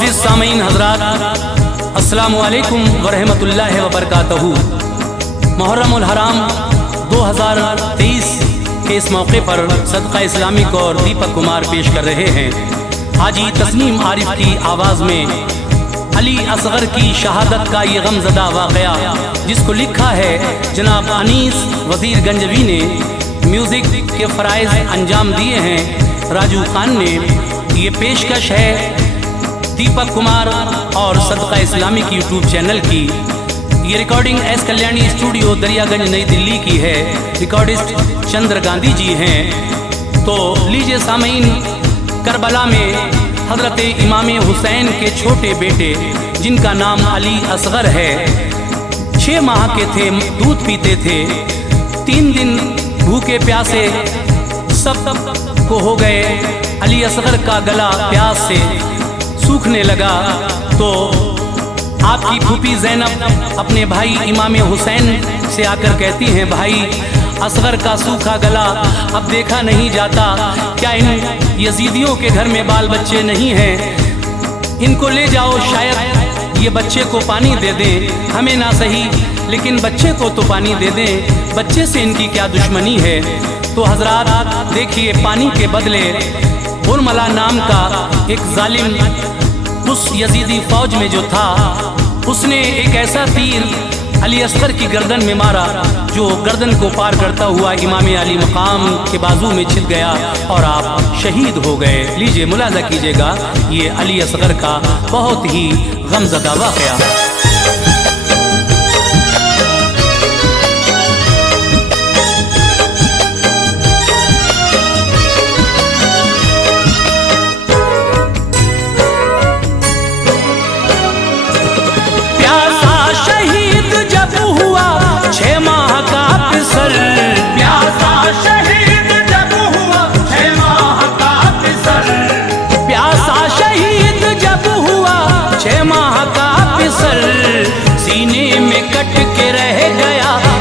मुअज़्ज़िज़ सामीन हज़रात, अस्सलामु अलैकुम वरहमतुल्लाहि वबरकातहू। मुहर्रमुल हराम 2023 के इस मौके पर सदका इस्लामिक और दीपक कुमार पेश कर रहे हैं हाजी तस्नीम आरिफ की आवाज़ में अली असगर की शहादत का ये गमज़दा वाक़या, जिसको लिखा है जनाब अनीस वज़ीर गंजवी ने। म्यूज़िक के फ़राइज़ अंजाम दिए हैं राजू खान ने। ये पेशकश है दीपक कुमार और सदका इस्लामिक यूट्यूब चैनल की। ये recording S Kalyani studio Daryaganj नई दिल्ली की है। रिकॉर्डिस्ट चंद्र गांधी जी हैं। तो लीजिए सामीन, करबला में हज़रत इमाम हुसैन के छोटे बेटे जिनका नाम अली असगर है, 6 माह के थे, दूध पीते थे। 3 दिन भूखे प्यासे सब को हो गए। अली असगर का गला प्यास से सूखने लगा तो आपकी फूफी ज़ैनब अपने भाई इमाम हुसैन से आकर कहती हैं, भाई असगर का सूखा गला अब देखा नहीं जाता, क्या इन यजीदियों के घर में बाल बच्चे नहीं हैं? इनको ले जाओ, शायद ये बच्चे को पानी दे दें। हमें ना सही लेकिन बच्चे को तो पानी दे दें, बच्चे से इनकी क्या दुश्मनी है। तो हजरात देखिए, पानी के बदले बुरमला नाम का एक जालिम उस यजीदी फौज में जो था, उसने एक ऐसा तीर अली असगर की गर्दन में मारा जो गर्दन को पार करता हुआ इमाम अली मकाम के बाजू में छिप गया और आप शहीद हो गए। लीजिए मुलाजा कीजिएगा ये अली असगर का बहुत ही गमज़दा वाक़या।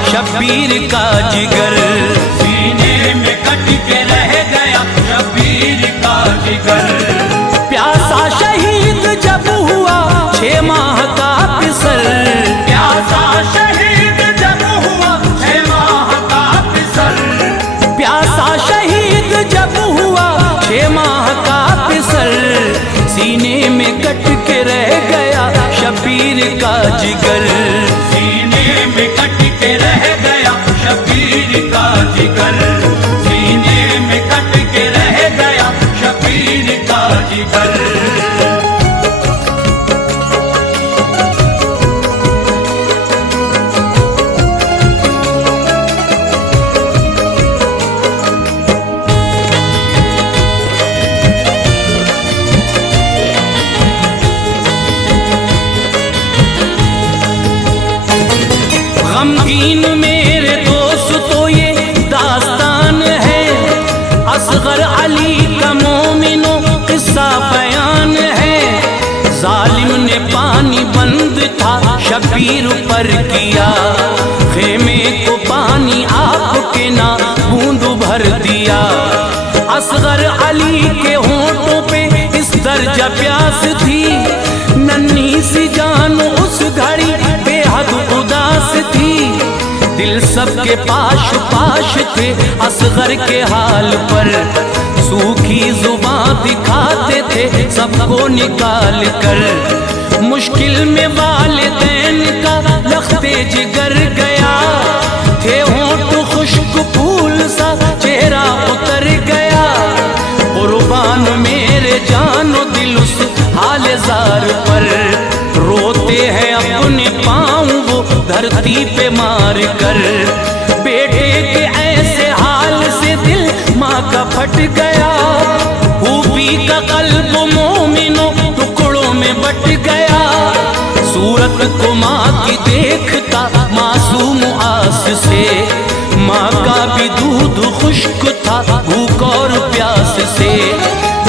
शब्बीर का जिगर सीने में कट के रह गया, शब्बीर का जिगर। प्यासा शहीद जब हुआ 6 माह का पिसर, प्यासा शहीद जब हुआ 6 माह का पिसर, प्यासा शहीद जब हुआ 6 माह का पिसर, सीने में कट के रह गया शब्बीर का जिगर, सीने में कट के रह गया शब्बीर का जिगर, सीने में कट के रह गया शब्बीर का जिगर। गमगीन मेरे दोस्त तो ये दास्तान है, असगर अली का मोमिनो किस्सा बयान है। जालिम ने पानी बंद था शब्बीर पर किया, खेमे को पानी आपके ना बूंद भर दिया। असगर अली के होंठों पे इस दर्जा प्यास थी, नन्ही सी जान उस घड़ी बेहद उदास थी। दिल सबके पाश पाश थे असगर के हाल पर, सूखी जुबान दिखाते थे सबको निकाल कर। मुश्किल में वालिदैन का लख्ते जिगर गया, थे होंठ खुश्क फूल सा चेहरा उतर गया। कुर्बान मेरे जानो दिल उस हाल जार पर, रोते हैं अपने पाँव वो धरती पे मार कर। बेटे के ऐसे हाल से दिल माँ का फट गया, फूफी का कल्ब मोमिनो टुकड़ों में बट गया। सूरत को माँ की देखता मासूम आस से, माँ का भी दूध खुश्क था भूख और प्यास से।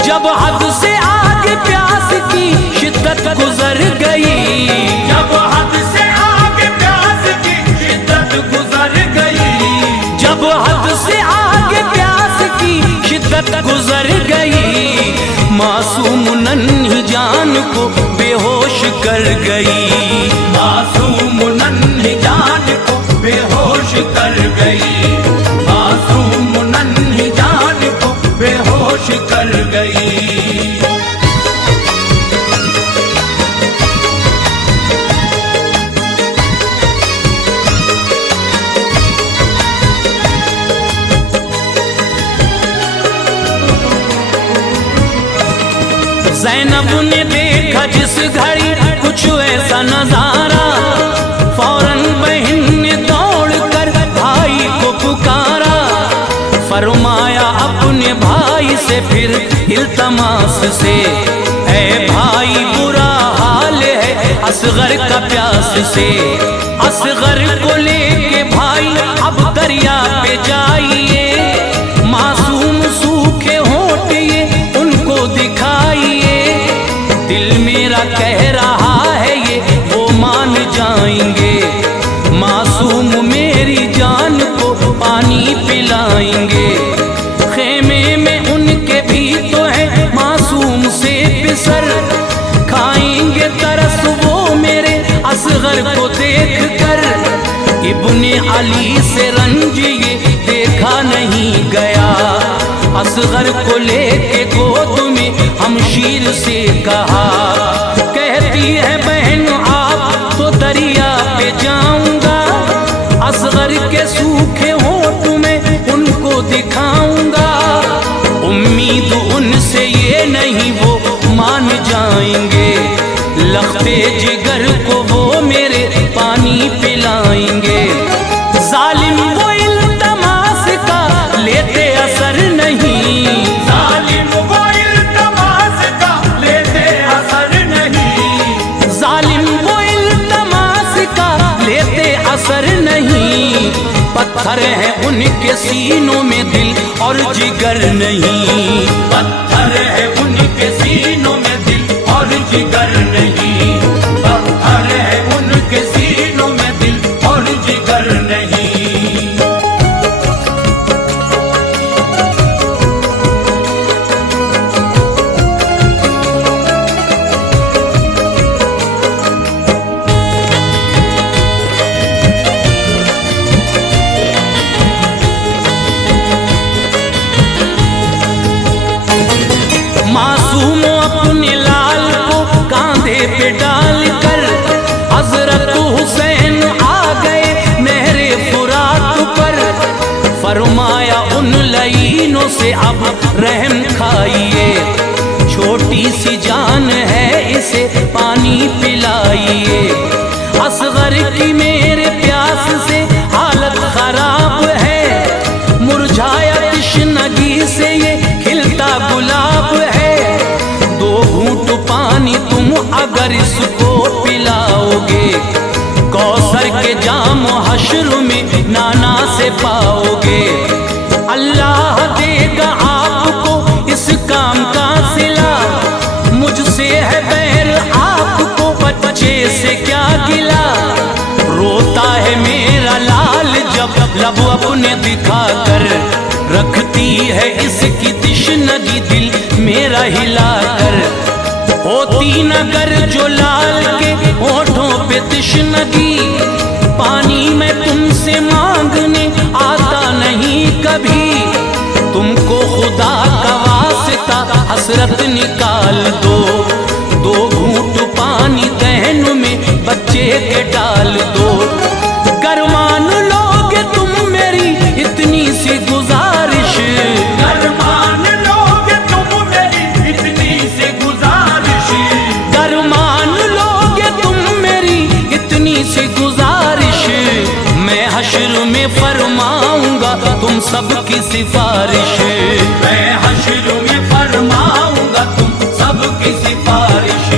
जब हद से आगे प्यास की शिद्दत गुजर गई, जब हद से आगे प्यास की शिद्दत गुजर गई, जब हद से आगे प्यास की शिद्दत गुजर गई। मासूम नन्ही जान को बेहोश कर गई, मासूम नन्ही जान को बेहोश कर गई, मासूम नन्ही जान को बेहोश कर गई। ज़ैनब ने देखा जिस घड़ी कुछ ऐसा नजारा, फौरन बहन ने दौड़ कर भाई को पुकारा। फरमाया अपने भाई से फिर इल्तमास से, ऐ भाई बुरा हाल है असगर का प्यास से। असगर को लेके भाई अब दरिया पे जाइए, मासूम सूखे होंठ ये उनको दिखाइए। दिल मेरा कह रहा है ये वो मान जाएंगे, मासूम मेरी जान को पानी पिलाएंगे। खेमे में उनके भी तो है मासूम से पिसर, खाएंगे तरस वो मेरे असगर को देख कर। इब्ने अली से रंज ये देखा नहीं गया, असगर को लेके गोद में हमशीर से कहा। कहती है बहन आप तो दरिया पे जाऊंगा, असगर के सूखे होंठ में उनको दिखाऊंगा। उम्मीद उनसे ये नहीं वो मान जाएंगे, लखते जिगर को वो मेरे पानी पिलाएंगे। जालिम वो इल्तमास का लेते असर नहीं, जालिम वो इल्तमास का लेते असर नहीं, जालिम वो इल्तमास का लेते असर नहीं। पत्थर है उनके सीनों में दिल और जिगर नहीं, पत्थर है उनके सीनों में दिल और जिगर नहीं, पत्थर है उनके सीनों में दिल और जिगर नहीं। मासूम अपने लाल को कांधे पे डाल कर हजरत हुसैन आ गए नहरे फुरात पर। फरमाया उन लईनों से अब रहम खाइए, छोटी सी जान है इसे पानी पिलाइए। असगर की मेरे प्यास से हालत खराब है, मुरझाया तृष्णगी से ये खिलता गुलाब है। दो घूंट पानी तुम अगर इसको पिलाओगे, कौसर के जाम हश्र में नाना से पाओगे। अल्लाह देगा आपको इस काम का सिला, मुझसे है बैर आपको बच्चे से क्या गिला। रोता है मेरा लाल जब लब अपने दिखा कर, रखती है इसकी तिश्नगी दिल मेरा हिला कर। होती नगर जो लाल के होठों पे तिश्नगी, पानी में तुमसे मांगने आता नहीं कभी। तुमको खुदा का वास्ता हसरत निकाल दो, दो घूंट पानी दहन में बच्चे के डाल दो। गर मान लोगे तुम मेरी इतनी सी गुजारिश, गर मान लोगे तुम मेरी इतनी सी गुजारिश, गर मान लोगे तुम मेरी इतनी सी गुजारिश। मैं हश्र में फरमाऊंगा तुम सबकी सिफारिश, मैं हश्र में फरमाऊंगा तुम सबकी सिफारिश,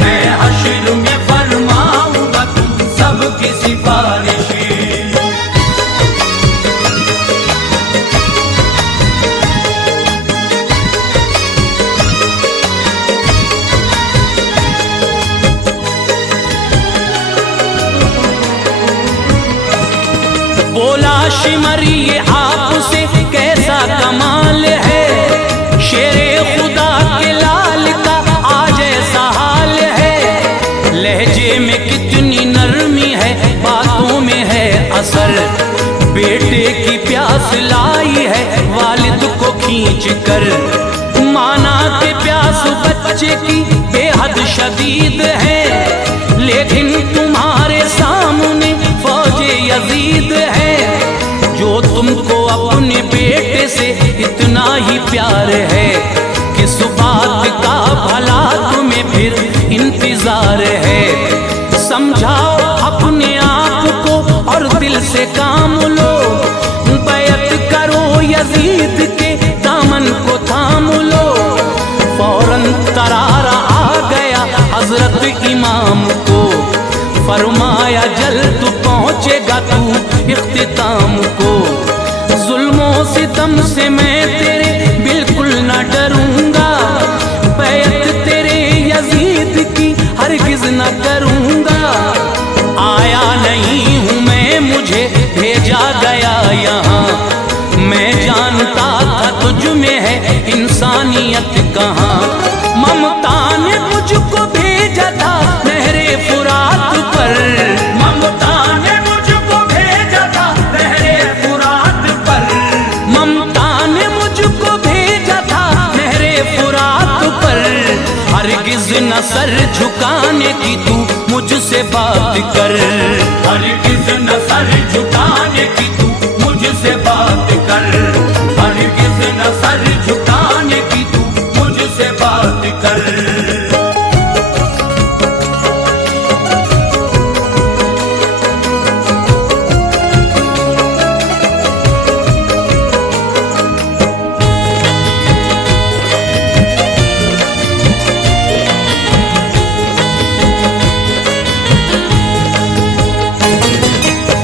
मैं हश्र में फरमाऊंगा तुम सबकी सिफारिश। बोला शिमरी ये आपसे कैसा कमाल है, शेरे खुदा के लाल का आज ऐसा हाल लहजे में कितनी नरमी है, बातों में है असर। बेटे की प्यास लाई है वालिद को खींच कर, माना के प्यास बच्चे की बेहद शदीद है, लेकिन तुम्हारे सामने फौजे यजीद है। जो तुमको अपने बेटे से इतना ही प्यार है, किस बात का भला तुम्हें फिर इंतजार है। समझाओ अपने आप को और दिल से काम लो, बैत करो यजीद के दामन को थाम लो। फौरन तरारा आ गया हजरत इमाम को, फरमाया जल्द पहुँचेगा तू इख्तिताम को। जुल्मों सितम से मैं तेरे बिल्कुल न डरूंगा, बैत तेरे यजीद की हरगिज न करूंगा। आया नहीं हूँ मैं, मुझे भेजा गया यहाँ, मैं जानता था तुझ में है इंसानियत कहाँ। ममता ने मुझको भेजा था नहरे फुरात पर, ममता ने मुझको भेजा था नहरे फुरात पर, ममता ने मुझको भेजा था नहरे फुरात पर। हरगिज न सर झुकाने की तू मुझसे बात कर, हरगिज न सर झुकाने की तू मुझसे बात कर, हरगिज न सर झुकाने की तू मुझसे बात कर।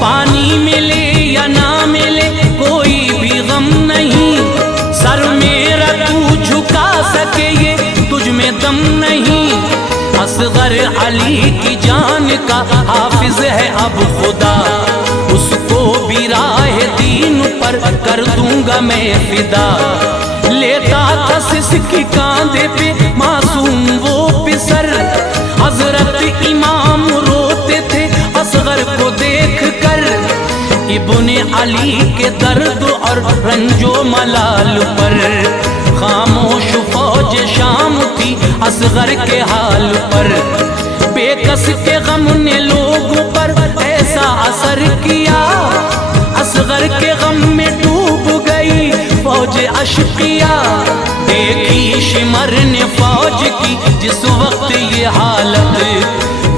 पानी मिले या ना मिले कोई भी गम नहीं, सर मेरा तू झुका सके ये तुझ में दम नहीं। असगर अली की जान का हाफिज है अब खुदा, उसको भी राह दीन पर कर दूंगा मैं फिदा। लेता था सिसकी कांधे पे मासूम वो पिसर, हजरत इमाम रोते थे असगर को देख कर। इब्ने अली के दर्द और रंजो मलाल पर, खामोश फौज शाम थी असगर के हाल पर। बेकस के गम ने लोगों पर ऐसा असर किया, असगर के गम में डूब गई फौज अशकिया। देखी शिमर ने फौज की जिस वक्त ये हालत,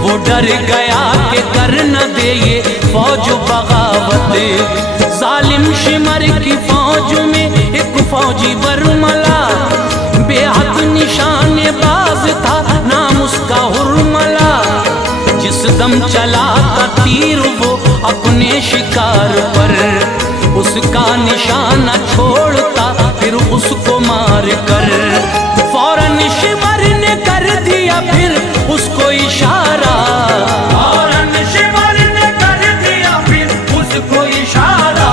वो डर गया कि कर न दे ये फौज बगावत। जालिम शिमर की फौज में एक फौजी बरमला, बेहद निशानेबाज था नाम उसका हुरमला। जिस दम चला था तीर वो अपने शिकार पर, उसका निशाना छोड़ता फिर उसको मार कर। फौरन शिमर ने कर दिया फिर उसको इशारा, फौरन शिमर ने कर दिया फिर उसको इशारा,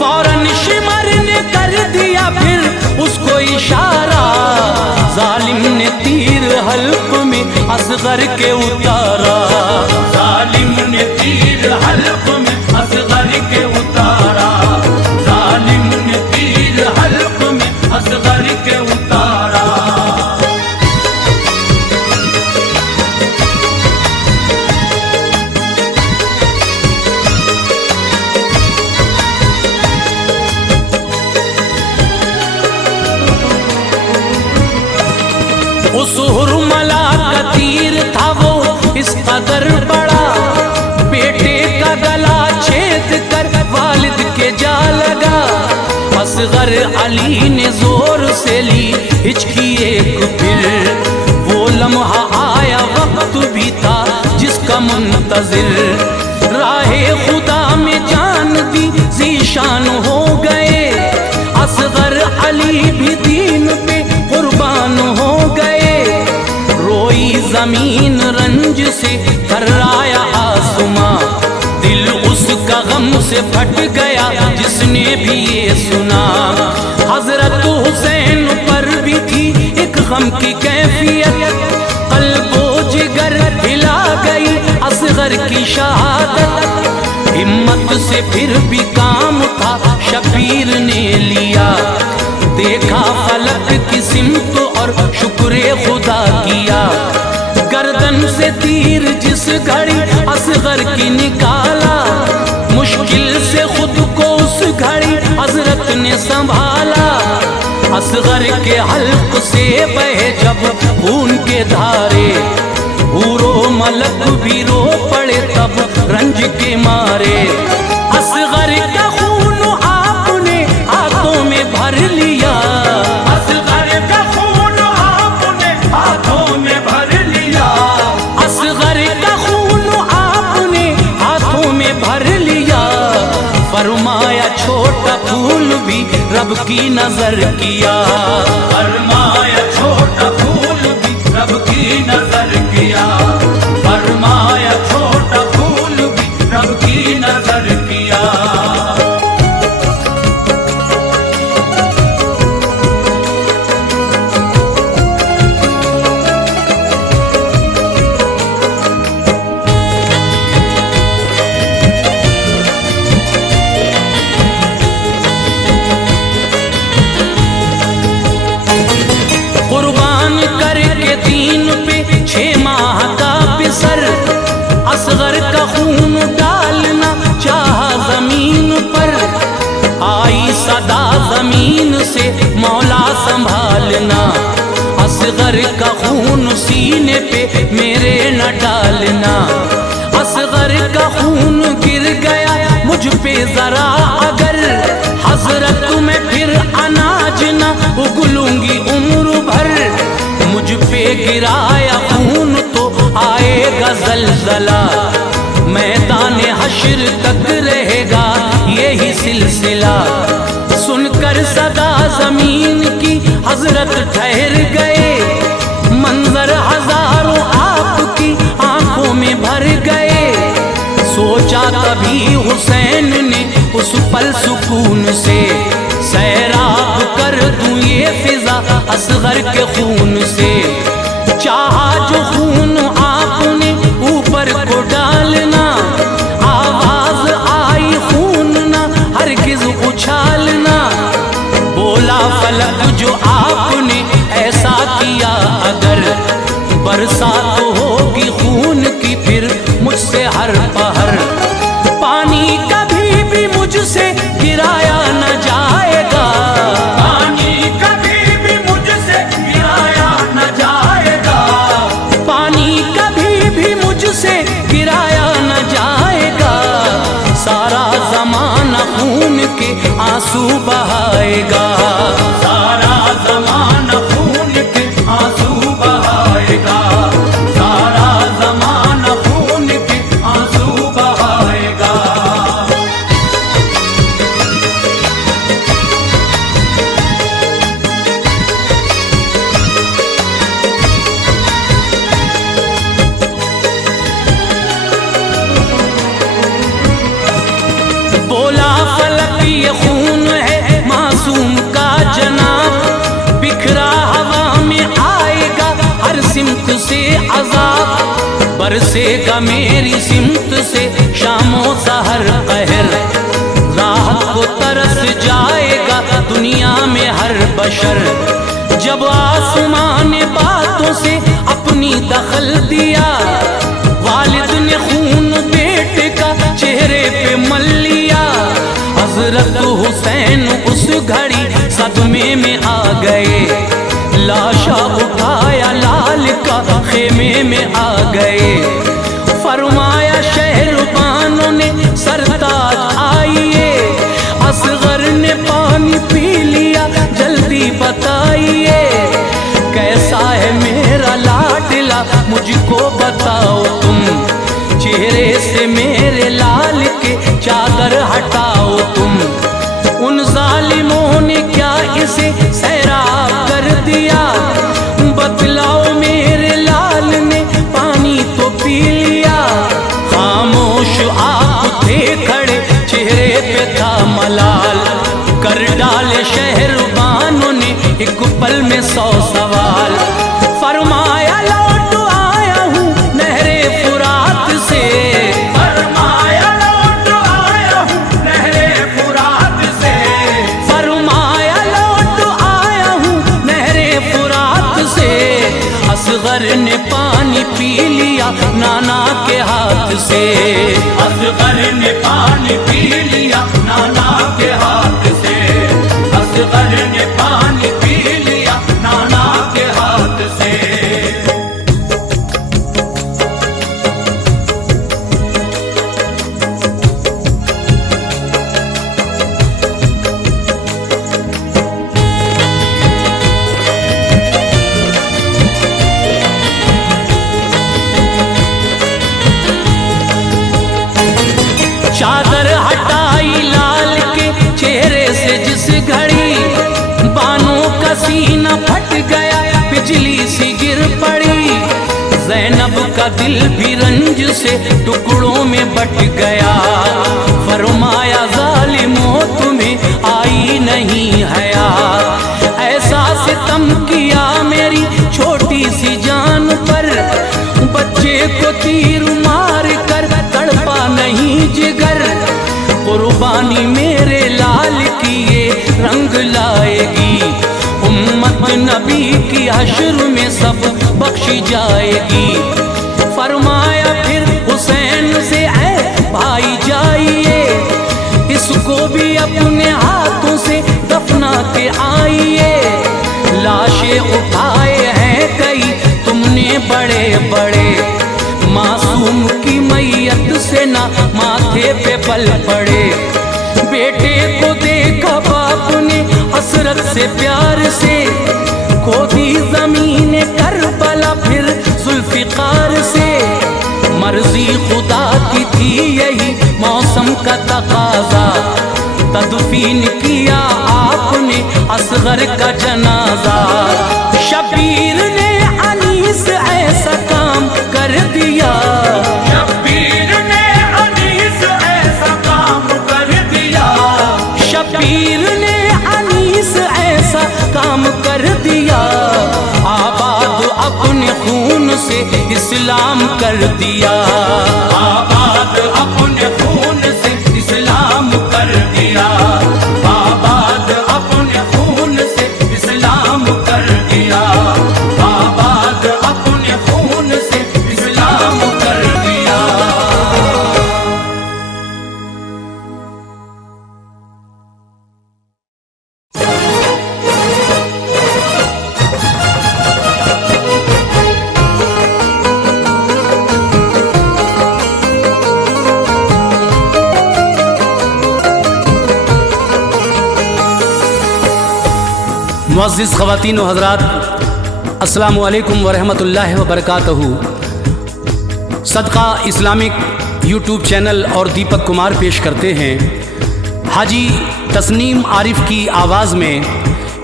फौरन शिमर ने कर दिया फिर उसको इशारा। जालिम ने तीर हल्क में असगर के उतारा, जालिम ने तीर हल्क में असगर के उतारा, जालिम ने तीर हल्क में असगर के उतारा। उस हुरमला का तीर था वो इस कदर बड़ा, बेटे का गला छेद कर वालिद के जा लगा। असगर अली ने जोर से ली हिचकी एक फिर, वो लम्हा आया वक्त भी था जिसका मुंतजिर। राहे खुदा में जान दी जीशान हो गए, असगर अली भी दीन पे कुर्बान हो गए। रोई जमीन रंज से थर्राया आसमां, दिल उसका गम से फट गया जिसने भी ये सुना। हजरत हुसैन पर भी थी एक गम की कैफियत, कल्बो जिगर हिला फिर भी काम था शबीर ने लिया। देखा फलक की सिमत और शुक्र खुदा किया। गर्दन से तीर जिस घड़ी असगर की निकाला, मुश्किल से खुद को उस घड़ी हजरत ने संभाला। असगर के हल्क से बहे जब खून के धारे, हूरो मलक भी रो पड़े तब रंज के मारे। असगर का खून आपने हाथों में भर लिया, असगर का खून आपने हाथों में भर लिया। असगर का खून आपने हाथों में भर लिया। फरमाया छोटा फूल भी रब की नजर किया। फरमाया छोटा फूल भी रब की नजर किया। फरमाया छोटा फूल भी रब की नजर किया। कुर्बान करके दीन पे 6 माह का बिसर, असगर का खून डालना चाहा जमीन पर। आई सदा जमीन से मौला संभालना, असगर का खून सीने पे मेरे न डालना। असगर का खून गिर गया मुझ पे जरा अगर, हजरत में फिर अनाज न उगलूंगी उम्र भर। मुझ पे गिराया खून तो आएगा जलजला, मैदान हश्र तक रहेगा यही सिलसिला। सुनकर सदा जमीन की हजरत ठहर गए, मंजर हजारों आपकी आंखों में भर गए। सोचा तभी हुसैन ने उस पल सुकून से, सैराब कर दूं ये फिजा असगर के खून से। चाहा जो खून आपने ऊपर को डालना, आवाज आई खून ना हरगिज उछालना। बोला फलक जो आपने ऐसा किया अगर, बरसात होगी खून की फिर मुझसे हर पहर। पानी कभी भी मुझसे गिराया न जाएगा, पानी कभी भी मुझसे गिराया न जाएगा। पानी कभी भी मुझसे गिराया न जाएगा। सारा जमाना खून के आंसू बहाएगा, सारा जमाना खून के आंसू बहाएगा। सारा जमाना खून के आंसू बहाएगा। बोला फलक ये खून है मासूम का जनाब, बिखरा हवा में आएगा हर सिमत से अजाब। बरसेगा मेरी सिमत से शामों सहर कहर, राहत को तरस जाएगा दुनिया में हर बशर। जब आसमां ने बातों से अपनी दखल दिया, वालिद ने खून बेटे का चेहरे पे मल लिया। हजरत हुसैन उस घड़ी सदमे में आ गए, लाशा उठाया लाल का खेमे में आ गए। फरमाया शहरबानों ने सरताज आइए, असगर ने पानी पी लिया जल्दी बताइए। कैसा है मेरा लाडला मुझको बताओ तुम, चेहरे से मेरे लाल के चादर हटाओ तुम। उन जालिमों ने क्या इसे सैराब कर दिया, बतलाओ मेरे लाल ने पानी तो पी लिया। खामोश आप थे खड़े चेहरे पे था मलाल, कर डाले शहरबानों ने एक पल में 100 सवाल। फरमाया लौट आया हूँ नहरे नाना के हाथ से। असगर ने पानी पी लिया नाना के हाथ से, असगर ने पानी पी लिया नाना के हाथ से। चादर हटाई लाल के चेहरे से जिस घड़ी, बानों का सीना फट गया बिजली सी गिर पड़ी। ज़ैनब का दिल भी रंज से टुकड़ों में बट गया। फरमाया ज़ालिमों तुम्हें आई नहीं हया, ऐसा सितम किया मेरी छोटी सी जान पर। बच्चे को तीर मार कर तड़पा नहीं जिगर, कुर्बानी मेरे लाल की ये रंग लाएगी। उम्मत नबी की हश्र में सब बख्शी जाएगी। फरमाया फिर हुसैन से ऐ भाई जाइए, इसको भी अपने हाथों से दफना के आइए। लाशें उठाए हैं कई तुमने बड़े बड़े, मासूम की मैयत से ना माथे पे पल पड़े। बेटे को देखा बाप ने हसरत से प्यार से, खोदी जमीन करबला फिर जुल्फिकार से। मर्जी खुदा की थी यही मौसम का तकाजा, तदफीन किया आपने असगर का जनाजा। शबीर ने अनीस ऐसा काम कर दिया, शब्बीर ने अनीस ऐसा काम कर दिया, शबीर ने अनीस ऐसा काम कर दिया। आबाद अपने खून से इस्लाम कर दिया, आबाद अपने खून से इस्लाम कर दिया, आबाद अपने खून से इस्लाम कर दिया, आबाद अपने खून से इस्लाम कर दिया। मुअज़्ज़िज़ ख़वातीन व हज़रात, अस्सलामु अलैकुम व रहमतुल्लाहि व बरकातहू। सदका इस्लामिक यूट्यूब चैनल और दीपक कुमार पेश करते हैं हाजी तस्नीम आरिफ की आवाज़ में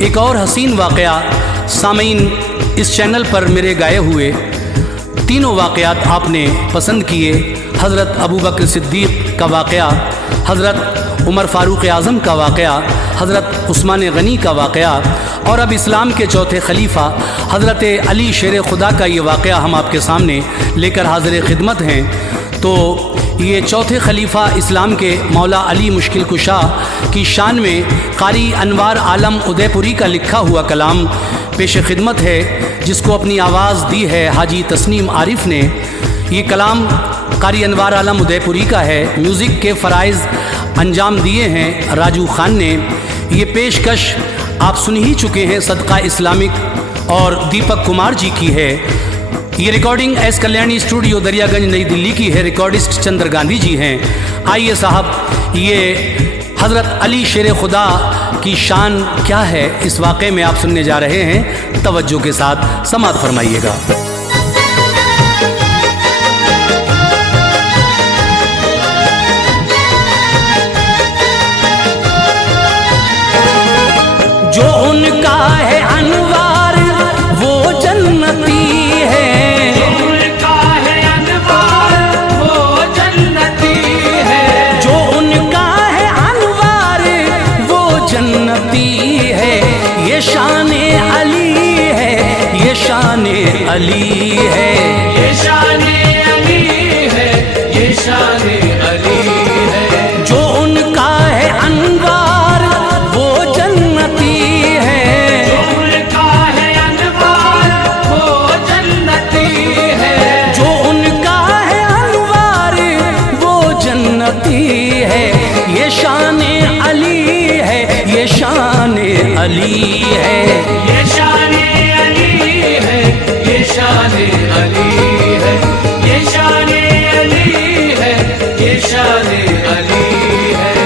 एक और हसीन वाक़या। सामीन, इस चैनल पर मेरे गाए हुए तीनों वाक़यात आपने पसंद किए। हज़रत अबू बकर सिद्दीक़ का वाक़या, हज़रत उमर फ़ारूक़ आज़म का वाक़या, हज़रत उस्मान गनी का वाक़या और अब इस्लाम के चौथे खलीफा हज़रत अली शेर खुदा का ये वाक़या हम आपके सामने लेकर हाज़िर खिदमत हैं। तो ये चौथे खलीफा इस्लाम के मौला अली मुश्किल कुशा की शान में कारी अनवार आलम उदयपुरी का लिखा हुआ कलाम पेश खिदमत है, जिसको अपनी आवाज़ दी है हाजी तस्नीम आरिफ ने। ये कलाम कारी अनवार आलम उदयपुरी का है। म्यूज़िक के फ़राइज़ अंजाम दिए हैं राजू खान ने। ये पेशकश आप सुन ही चुके हैं, सदका इस्लामिक और दीपक कुमार जी की है। ये recording S Kalyani studio Daryaganj नई दिल्ली की है। रिकॉर्डिस्ट चंद्र गांधी जी हैं। आइए साहब, ये हज़रत अली शेर खुदा की शान क्या है इस वाक़े में आप सुनने जा रहे हैं। तवज्जो के साथ समाअत फरमाइएगा। जो उनका है अनवार वो जन्नती है, जो उनका है अनवार वो जन्नती है, जो उनका है अनवार वो जन्नती है। ये शान अली है, ये शान अली है, ये शान अली है, ये शान अली है। जो उनका है अनवार वो जन्नती है, जो उनका है अनवार वो जन्नती है, जो उनका है अली है। ये शान अली है, ये शान अली है, ये शान अली है, ये शान अली है।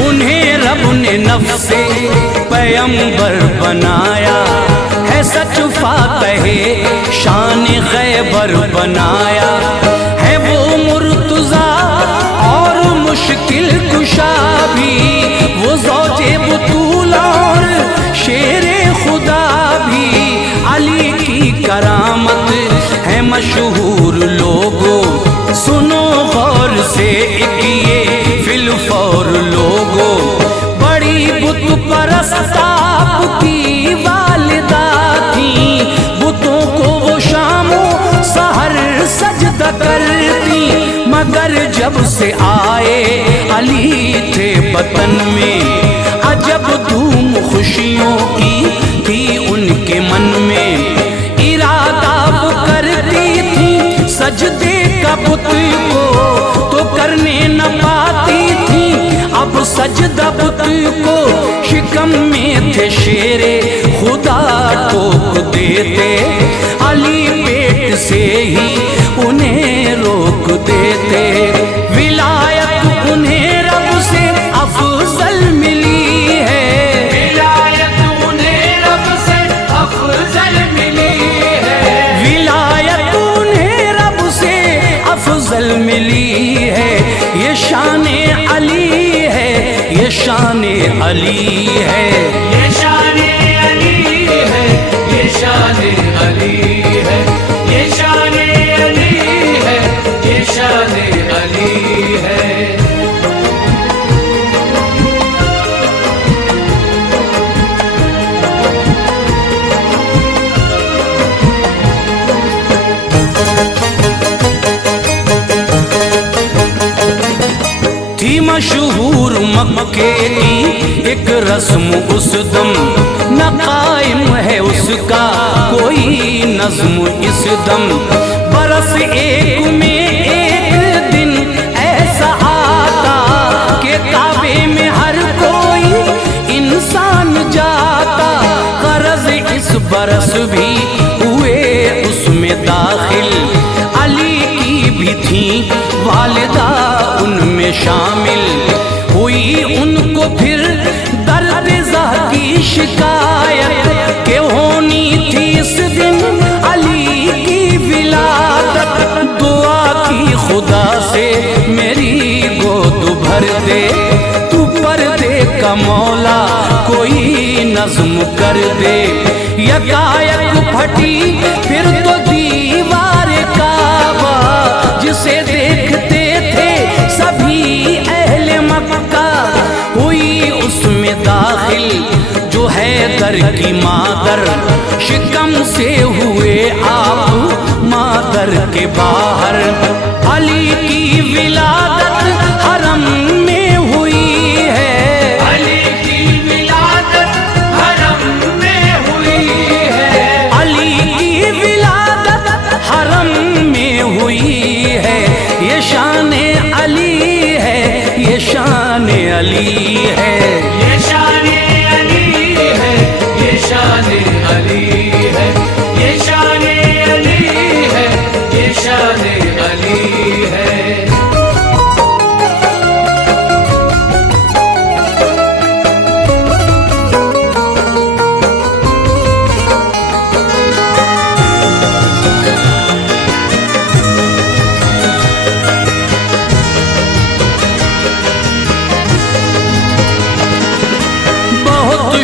उन्हें रब ने नफ्से पैगंबर बनाया है, सच फातहे शान गैबर बनाया है। वो मुर्तज़ा और मुश्किल कुशा भी, वो ज़ौजे बुतूल और शेरे खुदा भी। अली की करामत है मशहूर लोगों, सुनो गौर से एक ये फिलफौर लोगों। बड़ी बुत परस्त आपकी वालिदा थी, बुतों को वो शामो सहर सजदा करती। मगर जब से आए अली थे वतन में, अजब धूम खुशियों की थी उनके मन में। इरादा वो करती थी सजदे का बुत को, तो करने न पाती थी अब सजदा बुत को। शिकम में थे शेरे खुदा टोक देते, अली पेट से ही उन्हें रोक देते। विलायत उन्हें रब से अफजल मिली है, विलायत उन्हें रब से अफजल मिली है, विलायत उन्हें रब से अफजल मिली है। ये शान अली है, ये शान अली है। ये शान अली है, ये शान अली है, ये शान अली है, ये शान अली है। थी मशहूर मक्के की एक रस्म उस दम, न कायम है उसका कोई नज्म इस दम। बरस एक में एक दिन ऐसा आता कि काबे में हर कोई इंसान जाता। गरज इस बरस भी हुए उसमें दाखिल, अली की भी थी वालिदा उनमें शामिल। हुई उनको फिर दर्द ज़ह की शिकायत के होनी थी इस दिन अली की विलादत। दुआ की खुदा से मेरी गोद भर दे, तू पर्दे का मौला कोई नज्म कर दे। यकायक फटी फिर तो दीवार काबा, जिसे देखते थे सभी अहले मक्का। हुई उसमें दाखिल जो है दर की मादर, शिकम से हुए आप मादर के बाहर। अली की विलादत हरम में हुई है, अली की विलादत हरम में हुई है, अली की विलादत हरम में हुई है। ये शान अली है, ये शान अली है। ये शान अली है, ये शान अली है, ये शान अली है, ये शान अली है।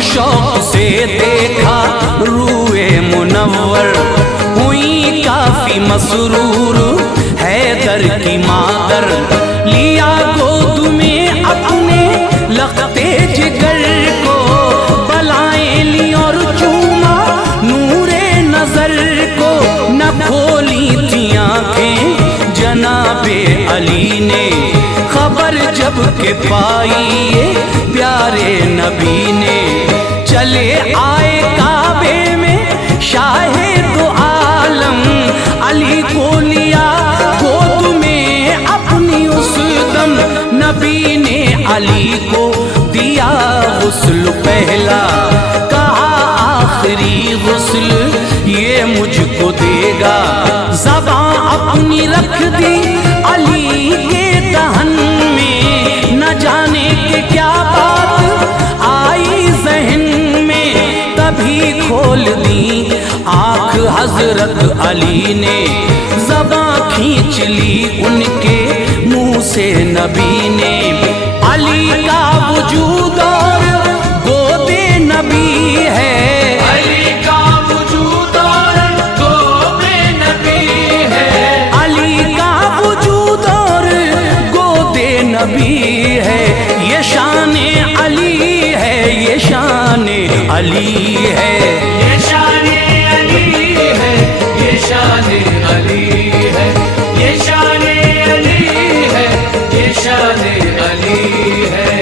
शौक से देखा रूए मुनव्वर, हुई काफी मसरूर हैदर की मादर। लिया गोद में अपने लखते जिगर को, बलाएं ली और चूमा नूरे नजर को। न खोली थी आंखें जनाबे अली ने, खबर जब के पाई ये प्यारे नबी ने। चले आए काबे में शाहे दो आलम, अली को लिया गोद में अपनी उस दम। नबी ने अली को दिया गुस्ल पहला, कहा आखिरी गुस्ल ये मुझको देगा। ज़बां अपनी रख दी अली के दहन में, न जाने के क्या बात आई जहन में। तभी खोल दी आँख हजरत अली ने, ज़बां खींच ली उनके मुंह से नबी ने। अली का वजूद और गोदे नबी है, अली का वजूद और गोदे नबी है, अली का वजूद और गोदे नबी है। ये शाने अली है, ये शाने अली है, ये शाने अली है, ये शाने अली है, ये शाने अली है, ये शाने अली है।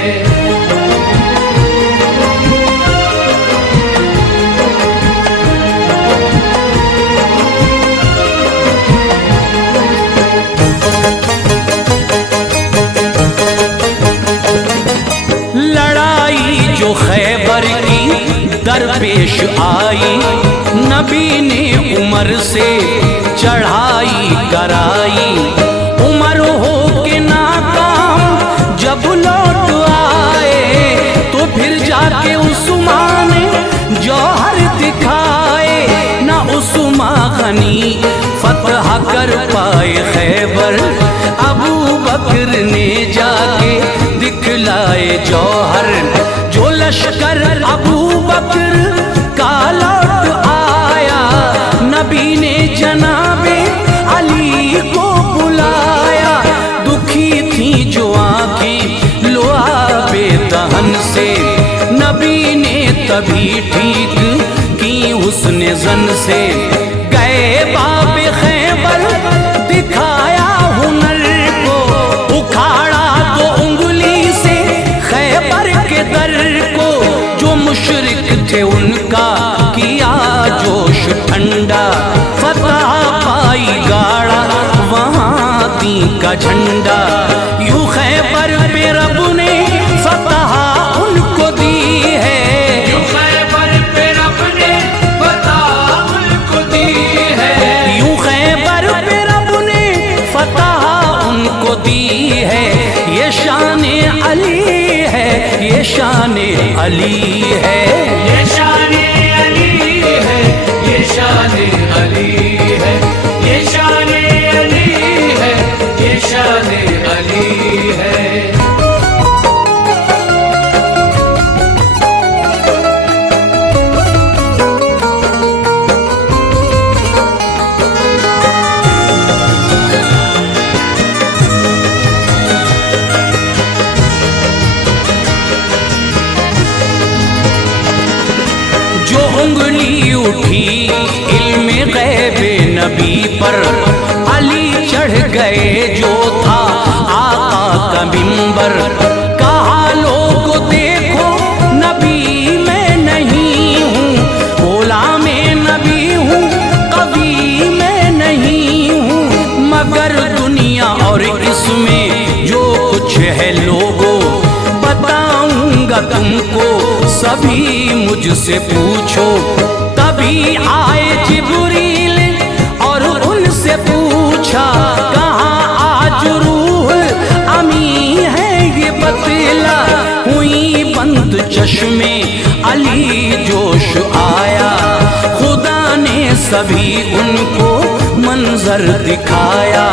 लड़ाई जो खैबर की दरपेश आई, नबी ने उमर से चढ़ाई कराई। उमर हो के नाकाम जब लौट आए, तो फिर जाके उस्मान जौहर दिखाए। ना उस्मान गनी फतह कर पाए खैबर, अबू बकर ने जाके दिखलाए जौहर। जो लश्कर अबू बकर का लौट आया, नबी ने जनाबे अली को बुलाया। दुखी थी जो आँखें लुआबे दहन से, नबी ने तभी ठीक की हुस्न ज़न से। गए बाबे खैबर दिखाया हुनर को, उखाड़ा तो उंगली से खैबर के दर को। जो मुशरिक थे उनका किया जोश ठंडा, फतह पाई गाड़ा वहाँ दी का झंडा। यूं खैबर पे रब ने फतह उनको दी है, यूं खैबर पे रब ने फतह उनको दी है, यूं खैबर पे रब ने फतह उनको दी है। ये शाने अली है, ये शाने अली है, ये शाने अली है, ये शाने अली है, ये शाने अली है, ये शाने अली है। जो उंगली उठी इल्म गैबे नबी पर, अली चढ़ गए जो था आका का मिंबर। कहा लोगो देखो नबी मैं नहीं हूँ, बोला मैं नबी हूँ, कभी मैं नहीं हूँ। मगर दुनिया और इसमें जो कुछ है लोगों, बताऊंगा तुमको सभी मुझसे पूछो। तभी आए जिब्रील और उनसे पूछा, कहाँ आज रूह अमी है ये बतला। हुई बंद चश्मे अली जोश आया, खुदा ने सभी उनको मंजर दिखाया।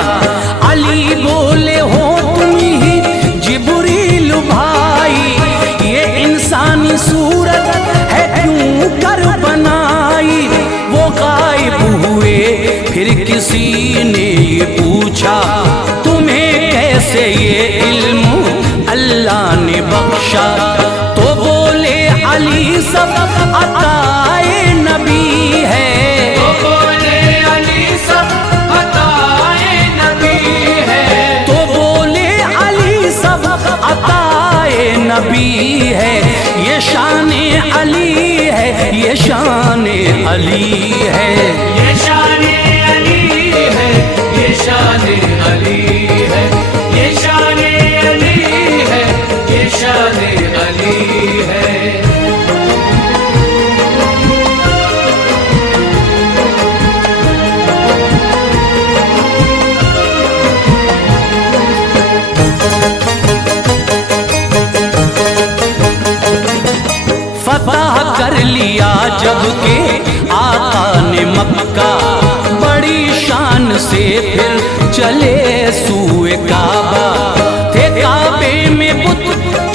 अली बोले हो तुम ही जिब्रील भाई, ये इंसानी सूरत है क्यों कर बनाई। वो गायब हुए फिर किसी ने ये पूछा, तुम्हें कैसे ये इल्म अल्लाह ने बख्शा। तो बोले अली सब अताए नबी है, तो बोले अली सब अताए नबी है, तो बोले अली सब नबी है, ये शान अली है, ये शान अली है, ये शान अली है, ये शान अली है, ये शान अली है, ये शान अली है। फतह कर लिया जब के आका ने मक्का, बड़ी शान से फिर चले सूए काबा। थे काबे में बुत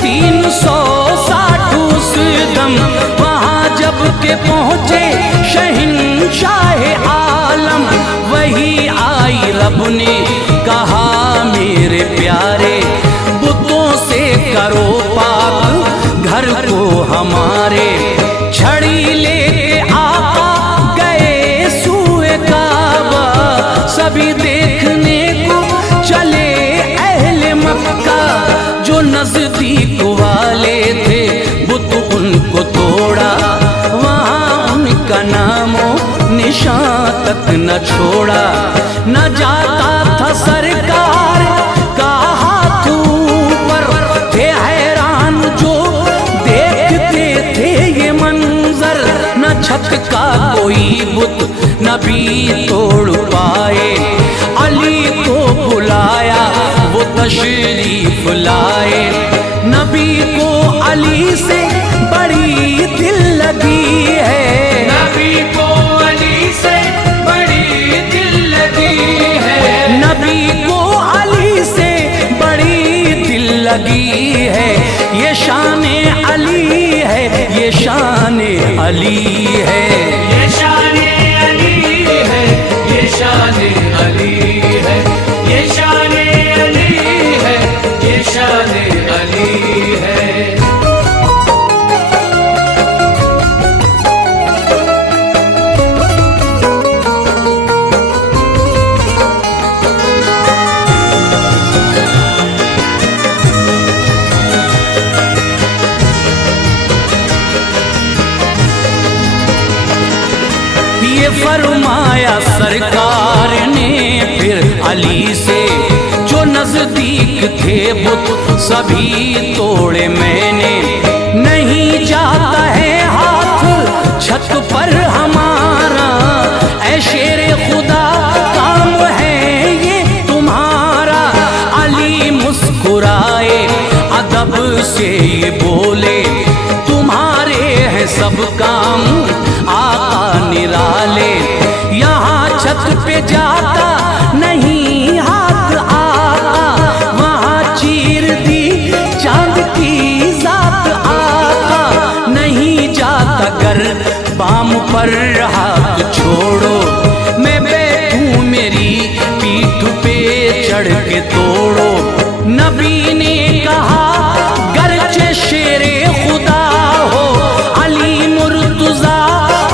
360 उस दम, वहाँ जब के पहुँचे शहंशाह आलम। वही आई रब ने कहा मेरे प्यारे, बुतों से करो पाक घर को हमारे। छड़ी लेके आका गए सूए काबा, सभी देखने को चले अहले मक्का। जो नजदीक वाले थे बुत उनको तोड़ा, वहाँ उनका नामो निशान तक न छोड़ा। न जाता था सरकार का हाथ ऊपर, थे हैरान जो देखते थे ये मंजर। न छत का कोई बुत नबी तोड़ पाए, अली को बुलाया वो तशरीफ लाए। नबी को अली से बड़ी दिल लगी है, नबी को अली से बड़ी दिल लगी है, नबी को अली से बड़ी दिल लगी है। ये शान अली है, ये शान अली है, ये शान अली है, ये शान अली है, ये शान अली है, ये शान अली है। ये फरमाया सरकार ने फिर अली से, जो नजदीक थे बुत सभी तोड़े मैंने। नहीं जाता है हाथ छत पर हमारा, ऐ शेरे खुदा काम है ये तुम्हारा। अली मुस्कुराए अदब से ये बोले, तुम्हारे हैं सब काम आका निराले। यहाँ छत पे जाता नहीं हाथ आका, वहाँ चीर दी चांद की जात आका। नहीं जाता कर बाम पर हाथ छोड़ो, मैं बैठूं मेरी पीठ पे चढ़ के तोड़ो। नबी ने कहा गरचे शेरे खुदा हो, अली मुर्तजा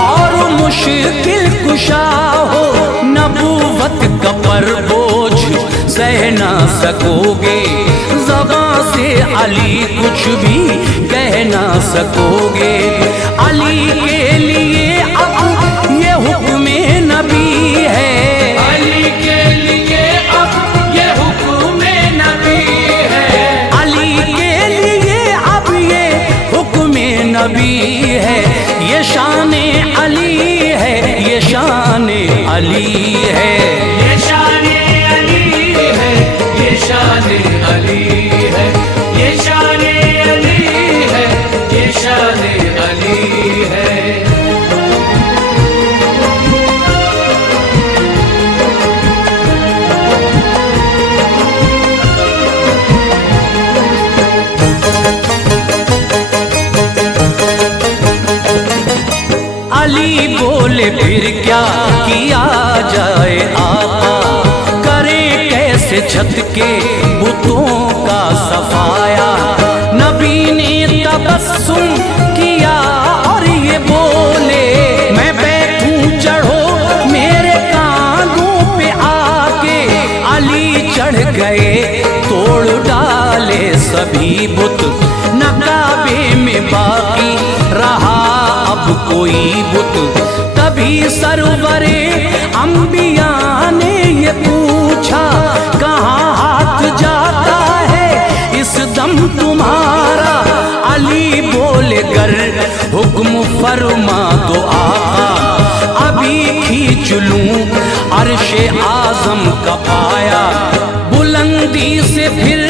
और मुश्किल कुशा हो। नबूवत का पर बोझ सह ना सकोगे, ज़बां से अली कुछ भी कह ना सकोगे। अली के लिए अब ये हुक्म नबी है, अली के लिए अब ये हुक्म नबी है, अली के लिए अब ये हुक्म नबी है। ये शान अली है, ये शान अली है, ये शान अली है, ये शान अली है, ये शान अली है, ये शान अली है। अली बोले फिर क्या किया जाए आका, करें कैसे छत के बुतों का सफाया। नबी ने तबस्सुम किया और ये बोले, मैं बैठूं चढ़ो मेरे कांधों पे आके। अली चढ़ गए तोड़ डाले सभी बुत, न कोई बुत। तभी सरवरे अंबिया ने ये पूछा, कहाँ हाथ जाता है इस दम तुम्हारा। अली बोले गर हुक्म फरमा दो आका, अभी खींच लूं अर्शे आजम का पाया। बुलंदी से फिर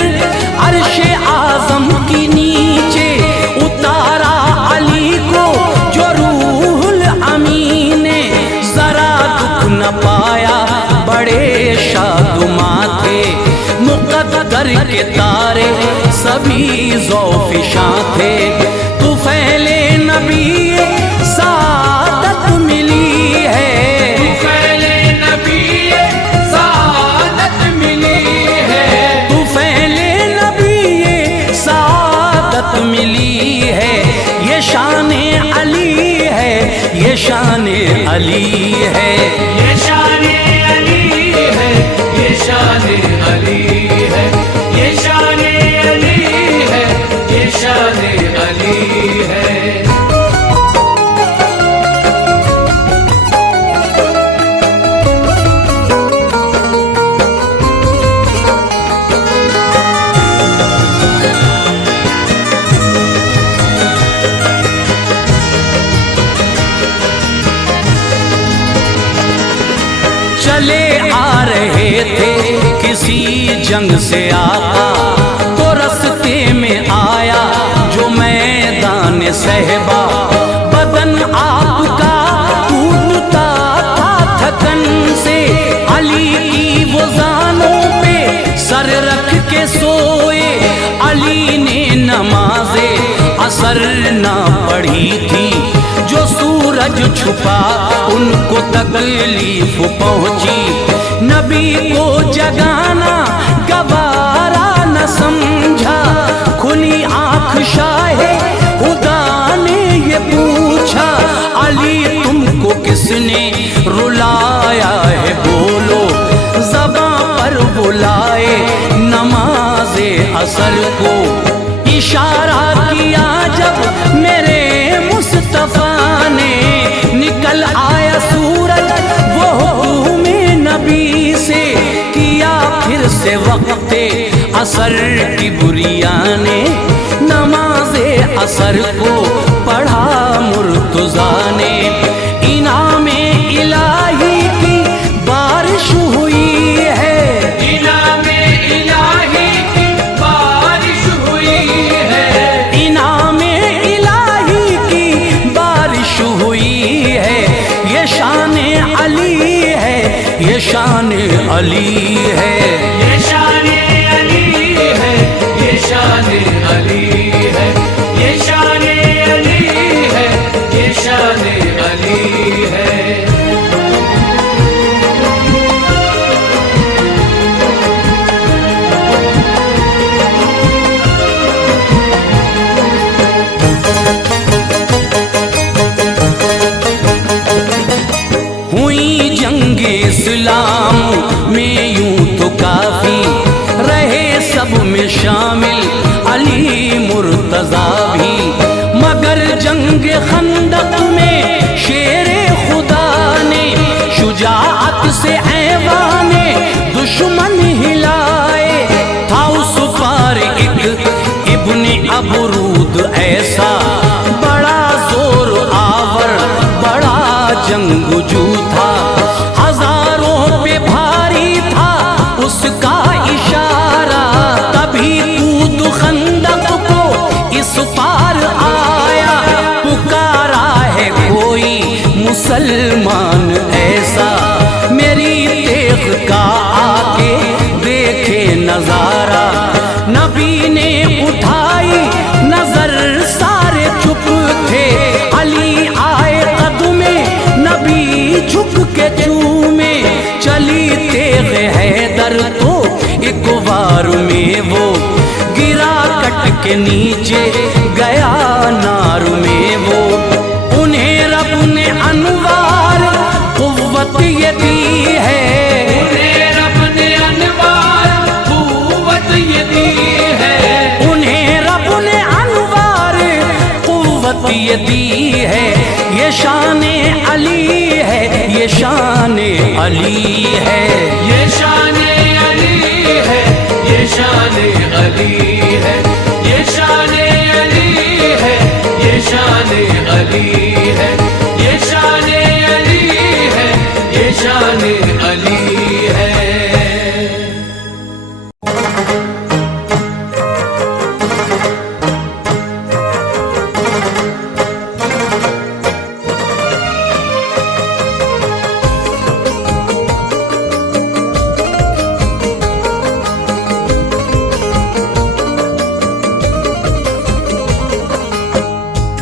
अर्शे आजम की नीचे उतारा अली को जो रूहुल अमीन ने। जरा दुख न पाया बड़े शादुमा थे, मुक़द्दर के तारे सभी ज़ौफ़िशां थे। तू फैले नबी सादत मिली है, तू फैले नबी सादत मिली है, तू फैले नबी सादत मिली है। ये शाने अली है, ये शाने अली है, ये शाने अली है, ये शाने अली है, ये शाने अली है, ये शाने अली है। चले आ रहे थे किसी जंग से आका, तो रस्ते में आया जो मैदान सहबा। बदन आपका टूटता था थकन से, अली की वो जानों पे सर रख के सोए। अली ने नमाज़े असर ना पढ़ी थी, जो सूरज छुपा उनको तकलीफ पहुंची। नबी को जगाना गवारा न समझा, खुली आंख शाहे खुदा ने ये पूछा, अली तुमको किसने रुलाया है बोलो। ज़बां पर बुलाए नमाज़े असर को, इशारा किया जब मेरे मुस्तफा ने। निकल आया सूरज वो हुक्म नबी से, किया फिर से वक्ते असर की बुरिया ने। नमाज़े असर को पढ़ा मुर्तज़ा ने, इनामे इलाही की बारिश हुई है, इनामे इलाही की बारिश हुई है, इनामे इलाही की बारिश हुई है। ये शाने अली है, ये शाने अली है, ये शाने अली है, ये शाने अली है, ये शाने अली है, ये शाने अली है। हुई जंगे इस्लाम में यूं तो काफी, रहे सब में शामिल अली मुर्तज़ा भी। मगर जंग खंदक में शेरे खुदा ने शुजाअत से ऐवाने दुश्मन हिलाए। था उस पार एक इब्ने अबरूद ऐसा, बड़ा जोर आवर बड़ा जंगजू था। हजारों पे भारी था उसका इशारा, तभी कूद खंदक को इस पार आया। पुकारा है कोई मुसलमान ऐसा, मेरी तेग का आके देखे नजारा। नबी ने उठाई नजर सारे चुप थे, अली आए कदमे नबी झुक के चूमे। चली तेग हैदर तो एक बार में वो गिरा कट के नीचे गया नार में वो। उन्हें रब ने अनवार कुव्वत ये दी है, उन्हें रब ने अनवार कुव्वत ये दी है, उन्हें रब ने अनवार कुव्वत ये दी है। ये शाने अली है, ये शाने अली है, ये शाने अली है, ये शाने अली है, ये शाने अली है, ये शाने अली है, ये शाने अली है, ये शाने अली है।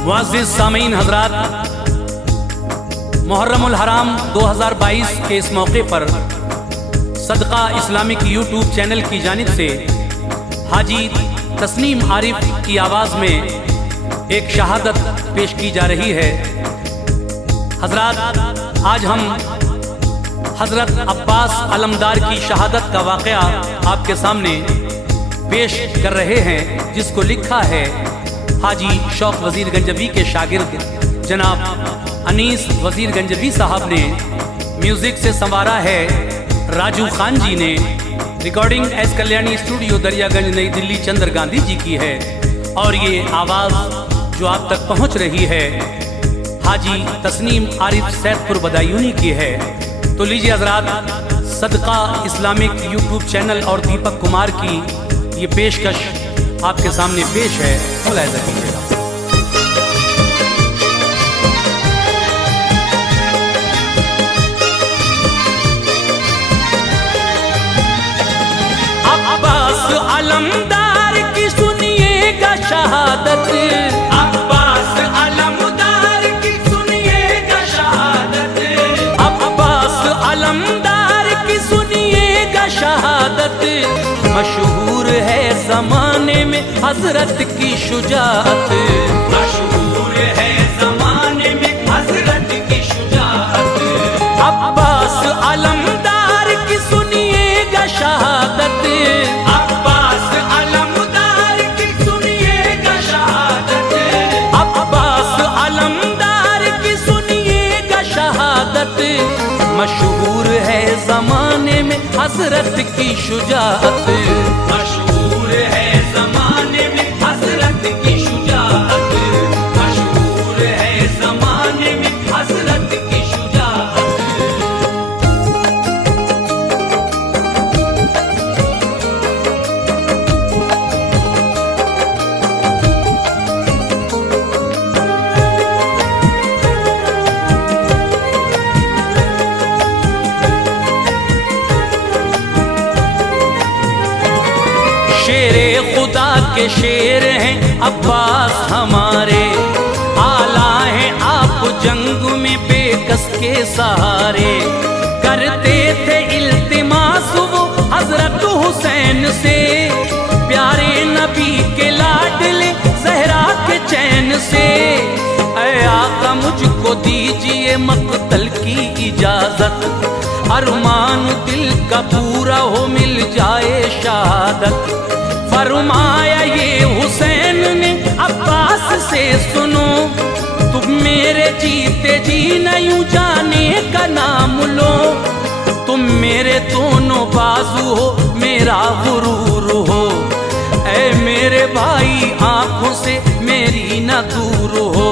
मुअज़्ज़िज़ सामीन हज़रात, मुहर्रमुल हराम 2022 के इस मौके पर सदका इस्लामिक यूट्यूब चैनल की जानिब से हाजी तस्नीम आरिफ की आवाज़ में एक शहादत पेश की जा रही है। हज़रात, आज हम हज़रत अब्बास अलमदार की शहादत का वाक़या आपके सामने पेश कर रहे हैं, जिसको लिखा है हाजी शौक वज़ीर गंजवी के शागिर्द जनाब अनीस वज़ीर गंजवी साहब ने, म्यूज़िक से संवारा है राजू खान जी ने, recording S Kalyani studio Daryaganj नई दिल्ली चंद्र गांधी जी की है, और ये आवाज़ जो आप तक पहुंच रही है हाजी तस्नीम आरिफ सैदपुर बदायूनी की है। तो लीजिए हज़रात, सदका इस्लामिक यूट्यूब चैनल और दीपक कुमार की ये पेशकश आपके सामने पेश है, मुलाहिज़ा कीजिएगा। अब्बास अलमदार की सुनिएगा शहादत, अब्बास अलमदार की सुनिएगा शहादत, अब्बास अलमदार की सुनिएगा शहादत, मशहूर है ज़माने में हज़रत की शुजाअत, मशहूर है ज़माने में हज़रत की शुजाअत। अब्बास अलमदार की सुनिएगा शहादत, अब्बास अलमदार की सुनिएगा शहादत, अब्बास अलमदार की सुनिएगा शहादत, मशहूर है ज़माने में हज़रत की शुजाअत, मशहूर है ज़माने में हज़रत की शुजाअत, मशहूर है ज़माने में हज़रत की शुजाअत। शेरे खुदा के शेर हैं अब्बास हमारे, आला हैं आप जंग में बेकस के सहारे, करते थे इल्तिमास वो हजरत हुसैन से, प्यारे नबी के लाडले ज़हरा के चैन से, ऐ आका मुझको दीजिए मक़तल की इजाज़त, अरमान दिल का पूरा हो मिल जाए शहादत, फरमाया ये हुसैन ने अब्बास से सुनो, तुम मेरे जीते जी न यूं जाने का नाम लो, तुम मेरे दोनों बाजू हो मेरा गुरूर हो, ऐ मेरे भाई आंखों से मेरी न दूर हो,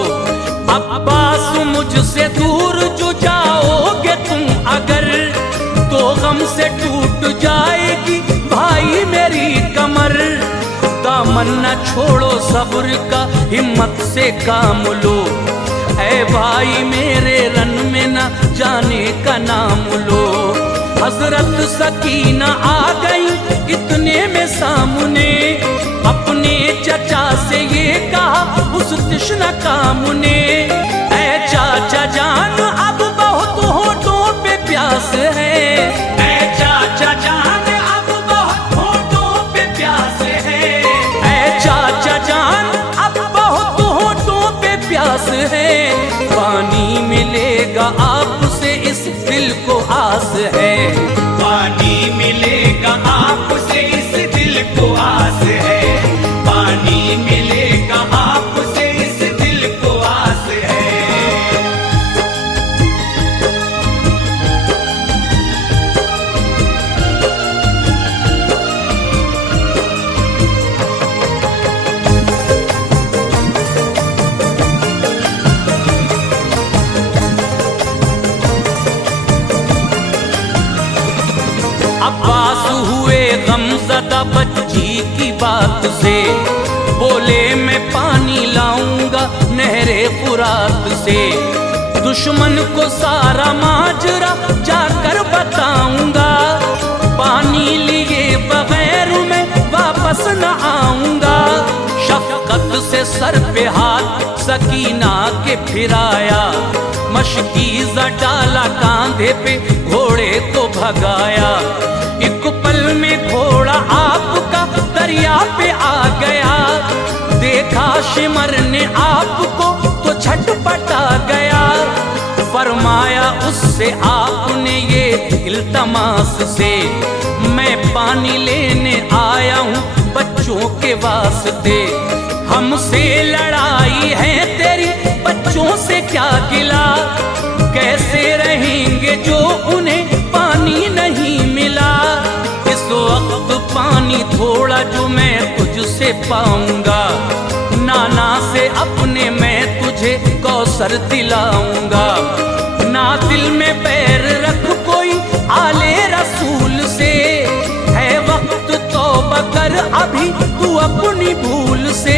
अब्बास मुझसे दूर जो जाओगे तुम अगर, तो गम से टूट जाएगी भाई मेरी कमर, दामन न छोड़ो सब्र का हिम्मत से काम लो, ऐ भाई मेरे रन में न जाने का नाम लो, हजरत सकीना आ गई इतने में सामने, अपने चचा से ये कहा उस तृष्णा काम ने, ऐ चाचा जान अब बहुत होठों पे प्यास है, ऐ चाचा जान अब बहुत होठों पे प्यास है, ऐ चाचा जान अब बहुत होठों पे प्यास है, पानी मिलेगा आपसे इस दिल को आस है, पानी मिलेगा आपसे इस दिल को आस है, पानी मिलेगा आपसे इस दिल को आस है। अब्बास हुए गमज़दा बच्ची की बात से, बोले मैं पानी लाऊंगा नहरे फुरात से। दुश्मन को सारा माजरा जाकर बताऊंगा, पानी लिए बगैर मैं वापस न आऊंगा। शफकत से सर पे हाथ सकीना के फिराया, मशकीज़ा डाला कांधे पे घोड़े को भगाया। एक पल में घोड़ा आपका दरिया पे आ गया, देखा शिमर ने आपको तो छटपटा गया। फरमाया उससे आपने ये इल्तमास से, मैं पानी लेने आया हूँ बच्चों के वास्ते। हमसे लड़ाई है तेरी बच्चों से क्या गिला, कैसे रहेंगे जो उन्हें पानी नहीं मिला। इस वक्त पानी थोड़ा जो मैं तुझसे पाऊंगा, नाना से अपने मैं तुझे कौसर दिलाऊंगा। ना दिल में पैर रख कोई आले रसूल से, है वक्त तौबा कर अभी तू अपनी भूल से।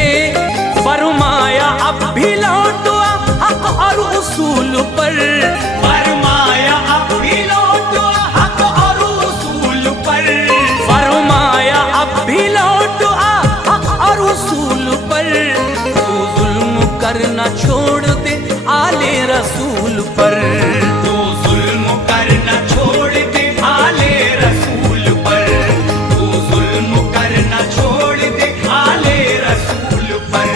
फरमाया अब भी लौटो हक और उसूल पर, फरमाया अब भी लौटो हक और उसूल पर, फरमाया अब भी लौटो हक और उसूल पर। तू जुल्म करना छोड़ दे आले रसूल पर, तू जुल्म करना छोड़ दे आले रसूल पर, तू जुल्म करना छोड़ दे आले रसूल पर।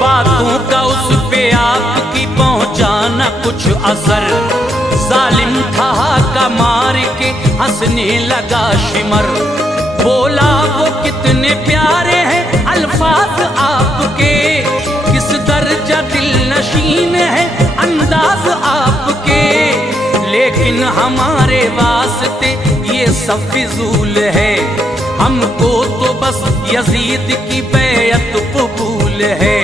बातों का उस पे आपकी पहुंचाना कुछ असर, जालिम था का मार के हंसने लगा शिमर। बोला वो कितने प्यारे हैं अल्फाज आपके, किस दर्जा दिल नशीन है अंदाज आपके। लेकिन हमारे वास्ते ये सब फिजूल है, हमको तो बस यजीद की बैयत कबूल है।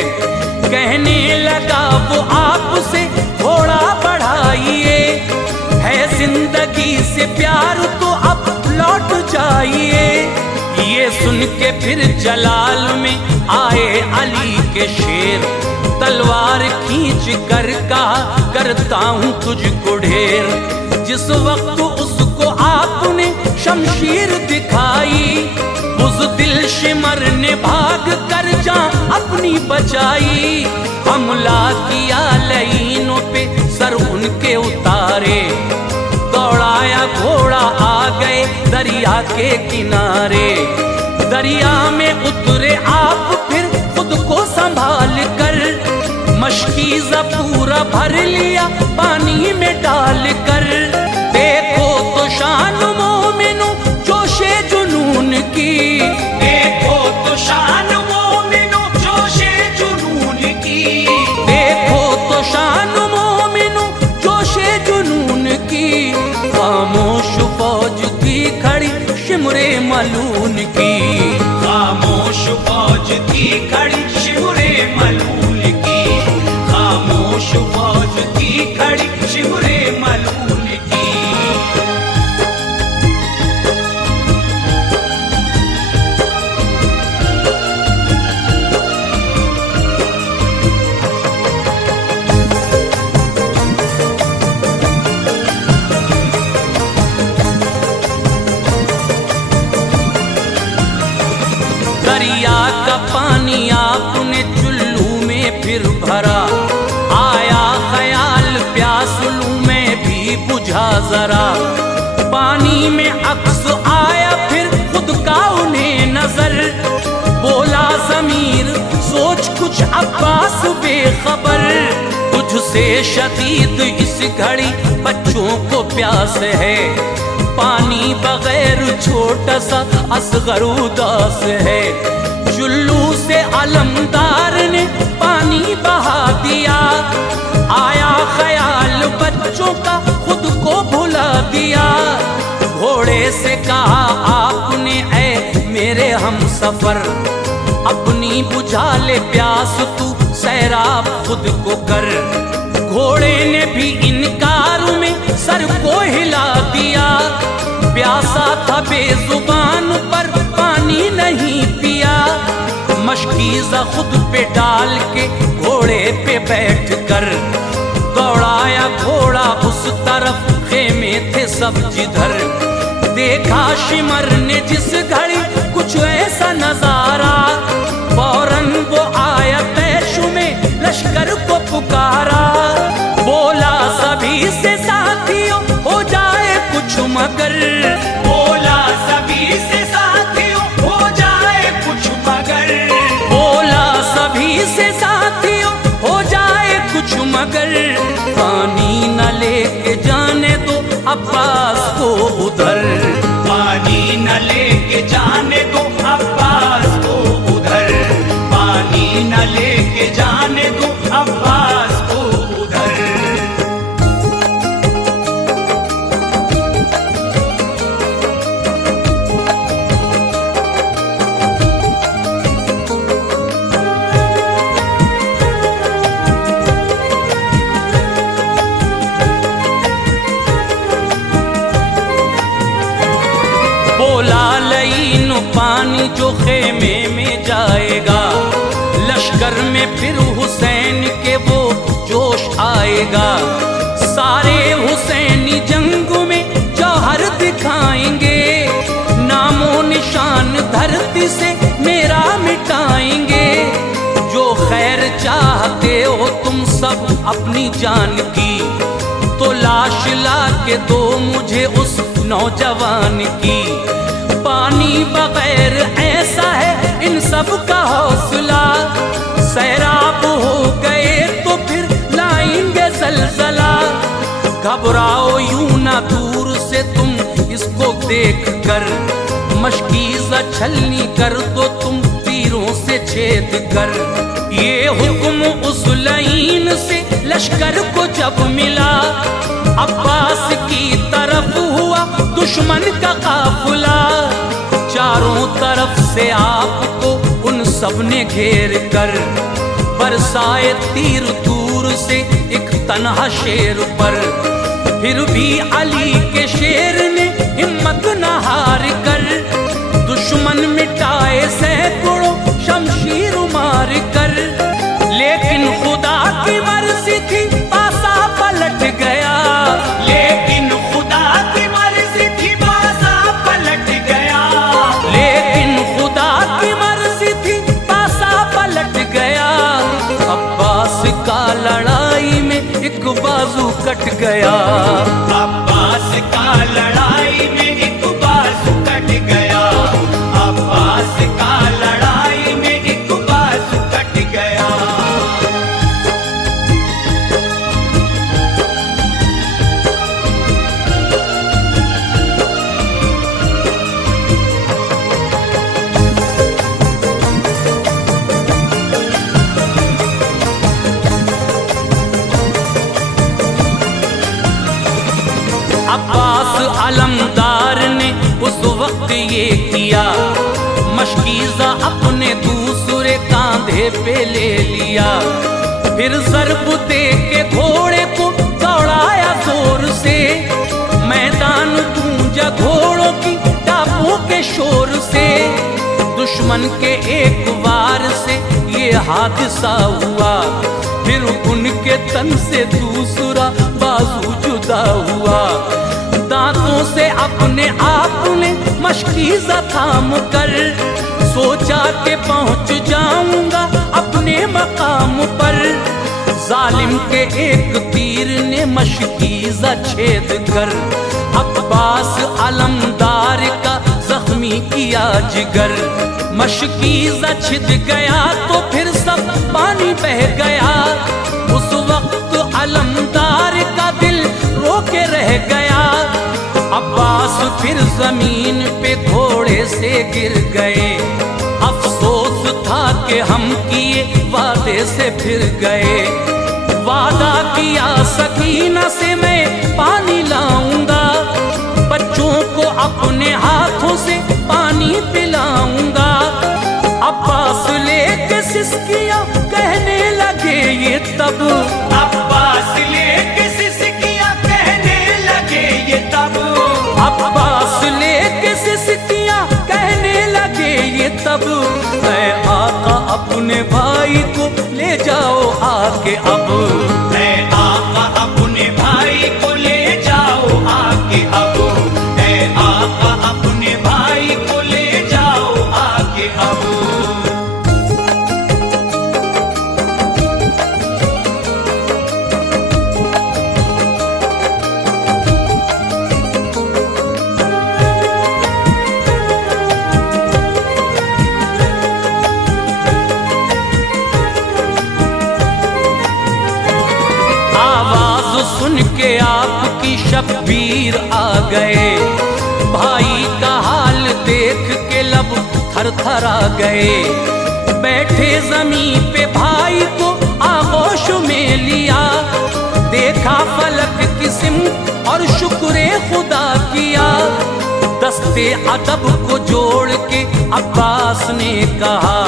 कहने लगा वो आपसे थोड़ा बढ़ाइए, है जिंदगी से प्यार तो अब लौट जाइए। ये सुन के फिर जलाल में आए अली के शेर, तलवार खींच कर कहा करता हूँ तुझको ढेर। जिस वक्त उसको आपने शमशीर दिखाई, उस दिल शिमर ने भाग कर जान अपनी बचाई। हमला किया लईनों पे सर उनके उतारे, दौड़ाया घोड़ा आ गए दरिया के किनारे। दरिया में उतरे आप फिर खुद को संभाल कर, मशकीज़ा पूरा भर लिया पानी में डाल कर। देखो तो शान मोमिनो जोशे जुनून की, देखो तो शान मोमिनो जोशे जुनून की, देखो तो शान मोमिनो जोशे जुनून की। खामोश फौज थी खड़ी शिमरे मलून की, खामोश फौज थी खड़ी शिमरे मलून की, खामोश फौज थी खड़ी शिमरे मलून की। दरिया का पानी आपने चुल्लू में फिर भरा, आया ख्याल प्यास लूं मैं भी बुझा जरा। पानी में अक्स आया फिर खुद का उन्हें नजर, बोला ज़मीर सोच कुछ अब्बास बेखबर। तुझसे शदीद इस घड़ी बच्चों को प्यास है, पानी बगैर छोटा सा असगर उदास है। चुल्लू से अलमदार ने पानी बहा दिया, आया ख्याल सफर। अपनी बुझा ले प्यास तू सैराब खुद को कर। घोड़े ने भी इनकार में सर को हिला दिया, प्यासा था बेजुबान पर पानी नहीं पिया। मशकीज़ा खुद पे डाल के घोड़े पे बैठ कर दौड़ाया घोड़ा उस तरफ, खेमे थे सब जिधर। देखा शिमर ने जिस घड़ी कुछ ऐसा नजारा, फौरन वो आया तैशु में लश्कर को पुकारा। बोला सभी से साथियों हो जाए कुछ मगर, बोला सभी से साथियों हो जाए कुछ मगर, बोला सभी से साथियों हो जाए कुछ मगर। पानी न लेके जाने दो अब्बास को उधर, पानी न लेके जाने दो अब्बास को उधर, पानी न लेके जाने दो अब्बास को उधर। बोला लईन पानी जो खेमे में जाएगा, लश्कर में फिर हुसैन के वो जोश आएगा। सारे हुसैनी जंग में जौहर दिखाएंगे, नामो निशान धरती से मेरा मिटाएंगे। जो खैर चाहते हो तुम सब अपनी जान की, तो लाश ला के दो मुझे उस नौजवान की। पानी बगैर ऐसा है इन सब का हौसला, सैराब हो गए तो फिर लाएंगे जलजला। घबराओ यूं ना दूर से तुम इसको देख कर, मशकीज़ा छलनी कर दो तुम तीरों से छेद कर। ये हुक्म उस लईन से लश्कर को जब मिला, अब्बास की तरफ हुआ दुश्मन का काफिला। चारों तरफ से आपको उन सब ने घेर कर, बरसाए तीर दूर से एक तन्हा शेर पर। फिर भी अली के शेर ने हिम्मत न हार कर, दुश्मन मिटाए सैकड़ों शमशीर मार कर। लेकिन खुदा की मर्जी थी पासा पलट गया, लेकिन खुदा की मर्जी थी पासा पलट गया, लेकिन खुदा की मर्जी थी पासा पलट गया। अब्बास का लड़ाई में एक बाजू कट गया, अब्बास का लड़ाई में एक बाजू कट गया, अब्बास का लड़ाई में एक बाजू कट गया। अब्बास अलमदार ने उस वक्त ये किया, मशकीज़ा अपने दूसरे कांधे पे ले लिया। फिर ज़रब दे के घोड़े को दौड़ाया जोर से, मैदान गूंजा घोड़ों की टापों के शोर से। दुश्मन के एक वार से ये हादसा हुआ, फिर उनके तन से दूसरा बाजू जुदा हुआ। दांतों से अपने आप ने मशकीज़ा थाम कर, सोचा के पहुंच जाऊंगा अपने मकाम पर। जालिम के एक तीर ने मशकीज़ा छेद कर, अब्बास अलमदार का जख्मी किया जिगर। मशकीज़ा छिद गया तो फिर सब पानी बह गया, उस वक्त अलमदार का दिल रो के रह गया। अब्बास फिर जमीन पे घोड़े से गिर गए, अफसोस था कि हम किए वादे से फिर गए। वादा किया सकीना से मैं पानी लाऊंगा, बच्चों को अपने हाथों से पानी पिलाऊंगा। सिसकियां कहने लगे ये तब, अब्बास लेके सिसकियां कहने लगे ये तब, अब्बास लेके सिसकियां कहने लगे ये तब, ऐ आका अपने भाई को ले जाओ आके अब, ऐ आका अपने भाई को ले जाओ आके अब, ऐ आका अपने भाई को ले जाओ आके अब। सुन के आपकी शब्बीर आ गए, भाई का हाल देख के लब थर थर आ गए, बैठे जमीन पे भाई को आगोश में लिया, देखा फलक किस्म और शुक्र खुदा किया, दस्ते अदब को जोड़ के अब्बास ने कहा,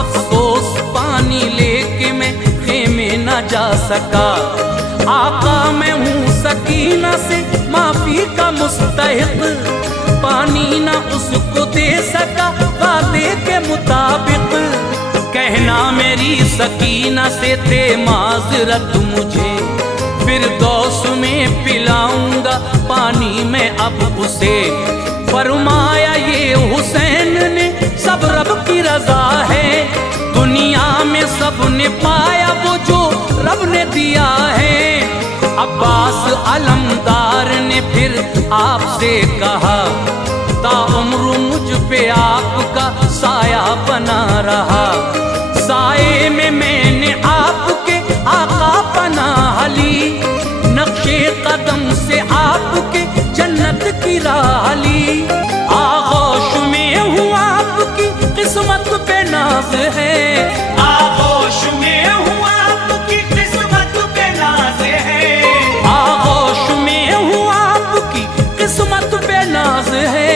अफसोस पानी लेके मैं खेमे न जा सका, आका मैं हूँ सकीना से माफी का मुस्तहिक, पानी ना उसको दे सका वादे के मुताबिक, कहना मेरी सकीना से दे माजरत मुझे, फिर दौस में पिलाऊंगा पानी में अब उसे, फरमाया ये हुसैन ने सब रब की रजा है, दुनिया में सब ने पाया वो जो रब ने दिया है, अब्बास अलमदार ने फिर आपसे कहा, ताउम्र मुझ पे आपका साया बना रहा, साए में मैंने आपके आका पनाह ली, नक्शे कदम से आपके जन्नत की राह ली, आगोश में हूँ आपकी किस्मत पे नाज है, आगोश में हूँ आपकी किस्मत पे नाज है, आगोश में हूँ आपकी किस्मत पे नाज है,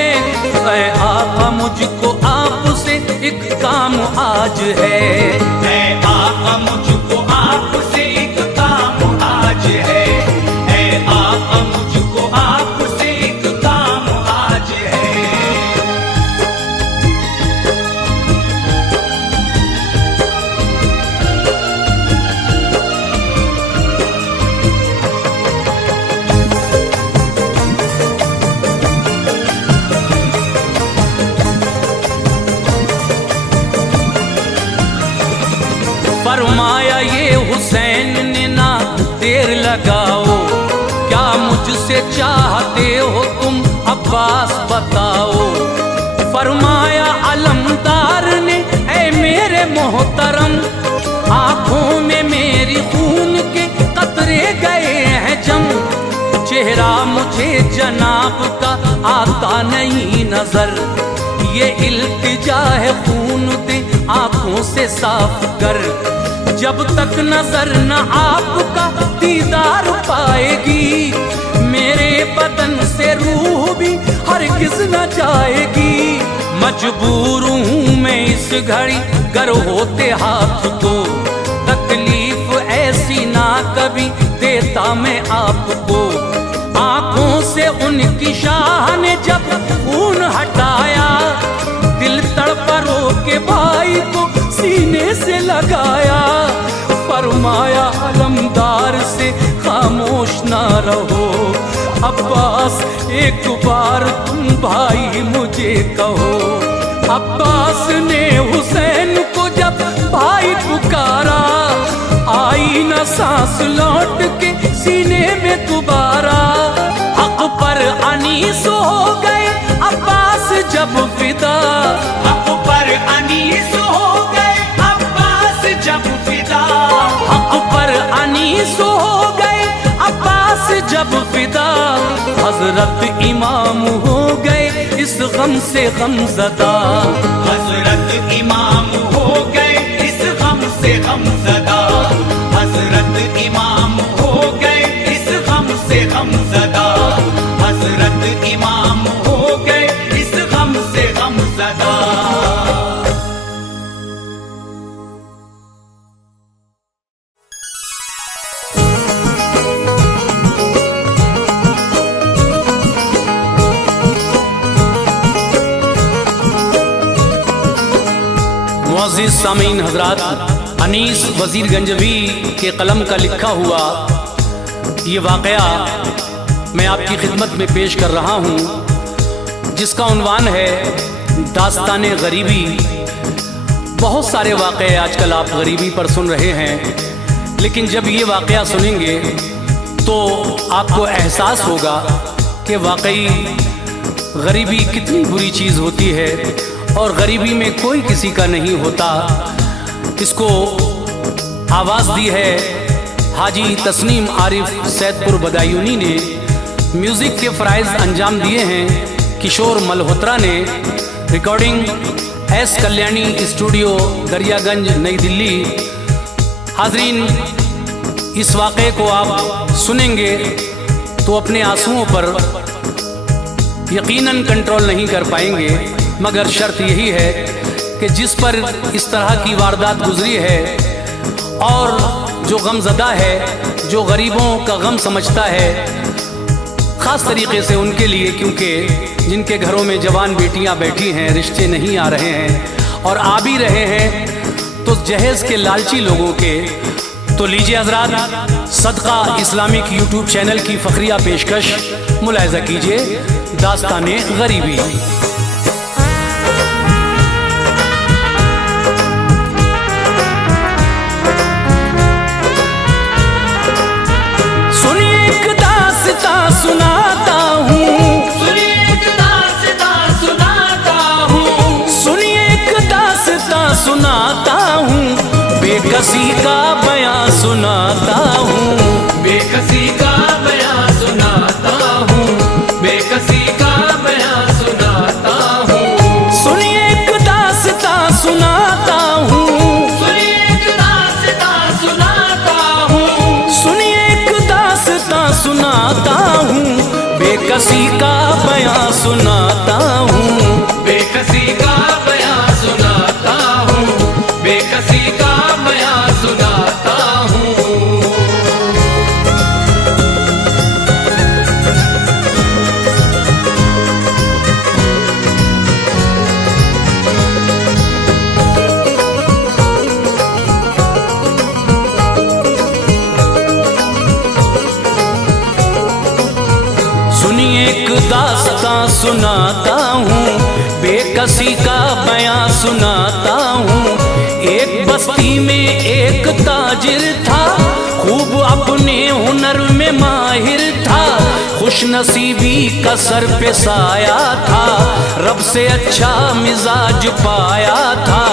ऐ आका मुझको आपसे एक काम आज है, ऐ आका मुझको आपसे एक काम आज है, ऐ आका मुझको आपसे एक काम आज है। फरमाया ये हुसैन ने ना देर लगाओ, क्या मुझसे चाहते हो तुम अब्बास बताओ, फरमाया अलमदार ने ऐ मेरे मोहतरम, आंखों में मेरी खून के कतरे गए हैं जम, चेहरा मुझे जनाब का आता नहीं नजर, ये इल्तिजा है खून दे आंखों से साफ कर, जब तक नजर न आपका दीदार पाएगी, मेरे बदन से रूह भी हरगिज न जाएगी, मजबूर हूँ मैं इस घड़ी गर होते हाथ तो, तकलीफ ऐसी ना कभी देता मैं आपको, आंखों से उनकी शाह ने जब खून हटाया, दिल तड़पा रो के भाई को सीने से लगाया, फरमाया अलमदार से खामोश ना रहो, अब्बास एक बार तुम भाई मुझे कहो, अब्बास ने हुसैन को जब भाई पुकारा, आई न सांस लौट के सीने में दोबारा, हक पर अनीस हो गए अब्बास जब फिदा, हक पर अनीस हो गए अब्बास जब फिदा, हक पर अनीस हो गए अब्बास जब फिदा, हजरत इमाम हो गए इस गम से गमज़दा, हजरत इमाम हो गए इस गम से गमज़दा, हजरत इमाम हो गए इस गम से गमज़दा, हजरत इमाम हो गए इस गम से गमज़दा। मोअज़्ज़िज़ सामीन हज़रात, अनीस वज़ीर गंजवी के कलम का लिखा हुआ ये वाक़या मैं आपकी खिदमत में पेश कर रहा हूँ, जिसका उन्वान है दास्ताने गरीबी। बहुत सारे वाक़े आजकल आप गरीबी पर सुन रहे हैं, लेकिन जब ये वाक़या सुनेंगे तो आपको एहसास होगा कि वाकई गरीबी कितनी बुरी चीज़ होती है और गरीबी में कोई किसी का नहीं होता। इसको आवाज़ दी है हाजी तस्नीम आरिफ सैदपुर बदायूनी ने, म्यूज़िक के फ़राइज़ अंजाम दिए हैं किशोर मल्होत्रा ने, recording S Kalyani studio Daryaganj नई दिल्ली। हाज़रीन, इस वाक़े को आप सुनेंगे तो अपने आंसुओं पर यकीनन कंट्रोल नहीं कर पाएंगे, मगर शर्त यही है कि जिस पर इस तरह की वारदात गुजरी है और जो गमज़दा है, जो गरीबों का गम समझता है, ख़ास तरीक़े से उनके लिए, क्योंकि जिनके घरों में जवान बेटियां बैठी हैं, रिश्ते नहीं आ रहे हैं और आ भी रहे हैं तो जहेज़ के लालची लोगों के। तो लीजिए हज़रात, सदका इस्लामिक यूट्यूब चैनल की फ़खरिया पेशकश मुलाहिज़ा कीजिए, दास्ताने गरीबी। सुनिए एक दास्तां सुनाता हूँ, सुनिए एक दास्तां सुनाता हूँ, सुनिए एक दास्तां सुनाता हूँ, बेकसी का बयां सुनाता हूँ, बेकसी का बयां सुनाता हूँ, बेकसी का बयां सुनाता हूँ। सुनिए एक दास्तां सुनाता हूँ, सुनिए एक दास्तां सुनाता हूँ, सुनिए एक दास्तां सुनाता हूँ, बेकसी का बयां सुनाता हूँ, बेकसी का बयां सुनाता हूँ, बेकसी का बयां सुनाता हूँ। सुनिए एक दास्तां सुनाता हूँ, बेकसी का बयां सुनाता हूँ। एक बस्ती में एक ताजिर था, खूब अपने हुनर में माहिर था, खुशनसीबी का सर पे साया था, रब से अच्छा मिजाज पाया था।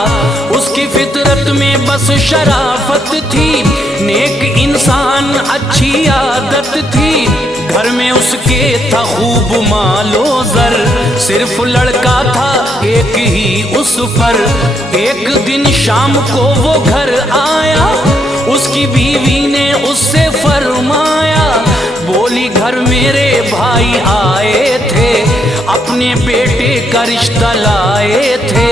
उसकी फितरत में बस शराफत थी, नेक इंसान अच्छी आदत थी, घर में उसके था खूब मालो जर, सिर्फ लड़का था एक ही उस पर। एक दिन शाम को वो घर आया, उसकी बीवी ने उससे फरमाया, बोली घर मेरे भाई आए थे, अपने बेटे का रिश्ता लाए थे,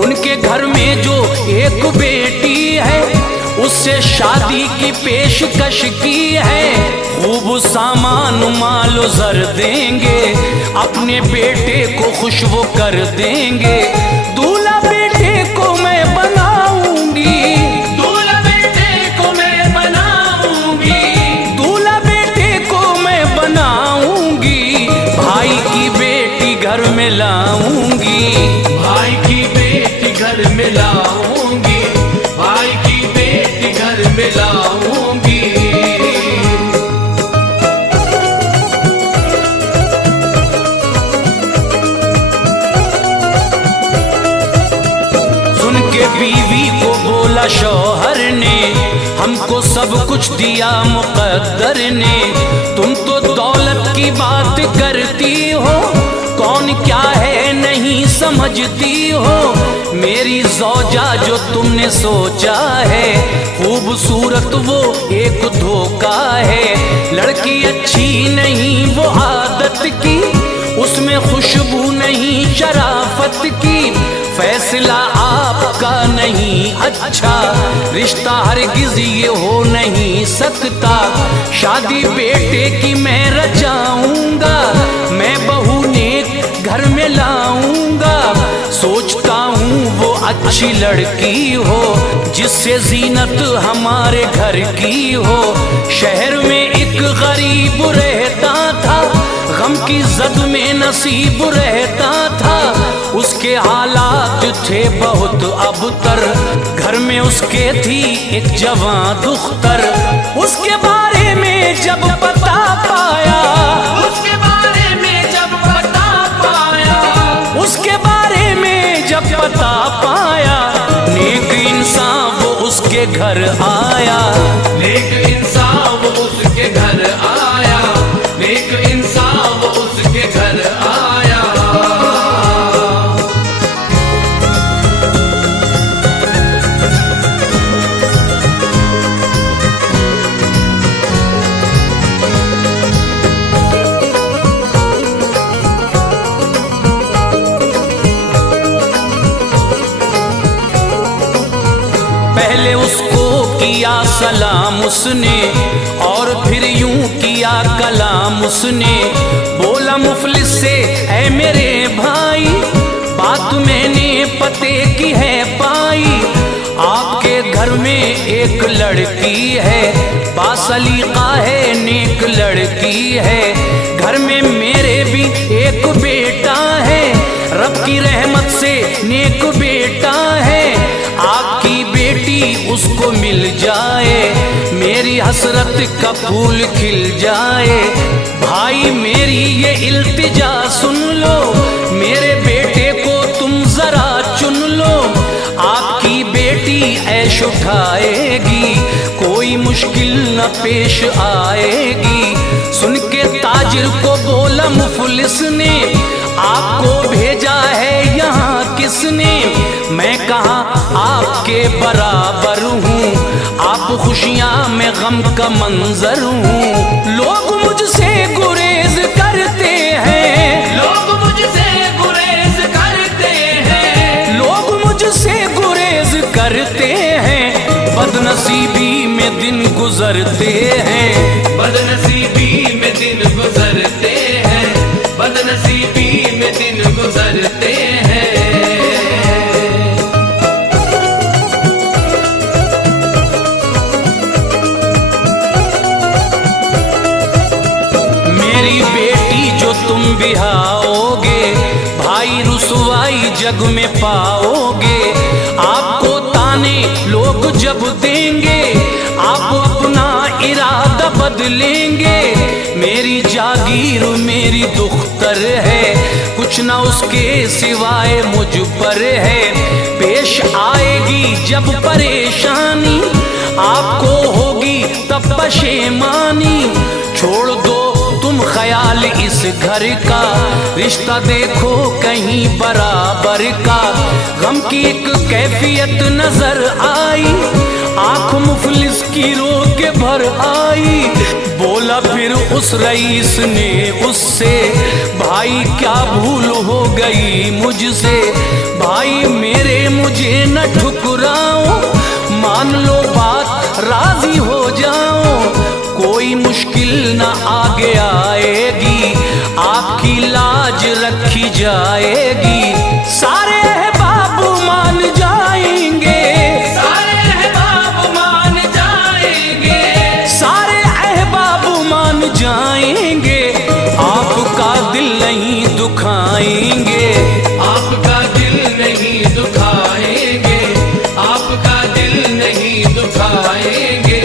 उनके घर में जो एक बेटी है उससे शादी की पेशकश की है, खूब सामान मालो जर देंगे, अपने बेटे को खुश वो कर देंगे, दूल्हा बेटे को मैं बनाऊंगी, दूल्हा बेटे को मैं बनाऊंगी, दूल्हा बेटे को मैं बनाऊंगी, भाई की बेटी घर में लाऊंगी, भाई की बेटी घर में लाऊंगी, भाई की बेटी घर में लाऊंगी। सुन के बीवी को बोला शौहर ने, हमको सब कुछ दिया मुकद्दर ने, तुम तो दौलत की बात करती हो, कौन क्या है नहीं समझती हो, मेरी ज़ौजा जो तुमने सोचा है, खूबसूरत वो एक धोखा है, लड़की अच्छी नहीं वो आदत की, उसमें खुशबू नहीं शराफत की, फैसला आपका नहीं अच्छा, रिश्ता हरगिज़ ये हो नहीं सकता, शादी बेटे की मैं रचाऊंगा, मैं बहू नेक घर में लाऊंगा, सोचता हूँ वो अच्छी लड़की हो, जिससे जीनत हमारे घर की हो। शहर में एक गरीब रहता था, गम की जद में नसीब रहता था। उसके हालात थे बहुत अबतर, घर में उसके थी एक जवान दुख्तर। उसके बारे में जब पता पाया, उसके बारे में जब पता पाया, उसके बारे में जब पता पाया, नेक इंसान वो उसके घर आया। नेक इंसान वो उसके घर आया, नेक इंसान वो उसके घर आया। पहले उसको किया सलाम उसने, और फिर यूं किया कलाम उसने। बोला मुफलिस से ऐ मेरे भाई, बात मैंने पते की है पाई। आपके घर में एक लड़की है, बासलीका है, नेक लड़की है। घर में मेरे भी एक बेटा है, रब की रहमत से नेक बेटा है। आपकी बेटी उसको मिल जाए, मेरी हसरत का फूल खिल जाए। भाई मेरी ये इल्तिजा सुन लो, मेरे बेटे को तुम जरा चुन लो। आपकी बेटी ऐश उठाएगी, कोई मुश्किल न पेश आएगी। सुन के ताजिर को बोला मुफलिस ने, आपको भेजा है यहाँ किसने? मैं कहा आपके बराबर हूँ, आप खुशियाँ में गम का मंजर हूँ। लोग मुझसे गुरेज करते हैं, लोग मुझसे गुरेज करते हैं, लोग मुझसे गुरेज करते हैं। बदनसीबी में दिन गुजरते हैं, बदनसीबी में दिन गुजरते हैं, बदनसीबी में दिन गुजरते हैं। मेरी बेटी जो तुम बिहाओगे, भाई रुसवाई जग में पाओगे। आपको ताने लोग जब देंगे, आप अपना इरादा बदलेंगे। मेरी जागीर मेरी दुख्तर है, कुछ ना उसके सिवाय मुझ पर है। पेश आएगी जब परेशानी, आपको होगी तब पशेमानी। छोड़ दो तुम ख्याल इस घर का, रिश्ता देखो कहीं बराबर का। गम की एक कैफियत नजर आई, आंख मुफलिस की रो के भर आई। बोला फिर उस रईस ने उससे, भाई क्या भूल हो गई मुझसे। भाई मेरे मुझे न ठुकराओ, मान लो बात राजी हो जाओ। कोई मुश्किल न आगे आएगी, आपकी लाज रखी जाएगी। सारे अहबाब मान जाएंगे, सारे अहबाब मान जाएंगे, सारे अहबाब मान जाएंगे। आपका दिल नहीं दुखाएंगे, आपका दिल नहीं दुखाएंगे, आपका दिल नहीं दुखाएंगे।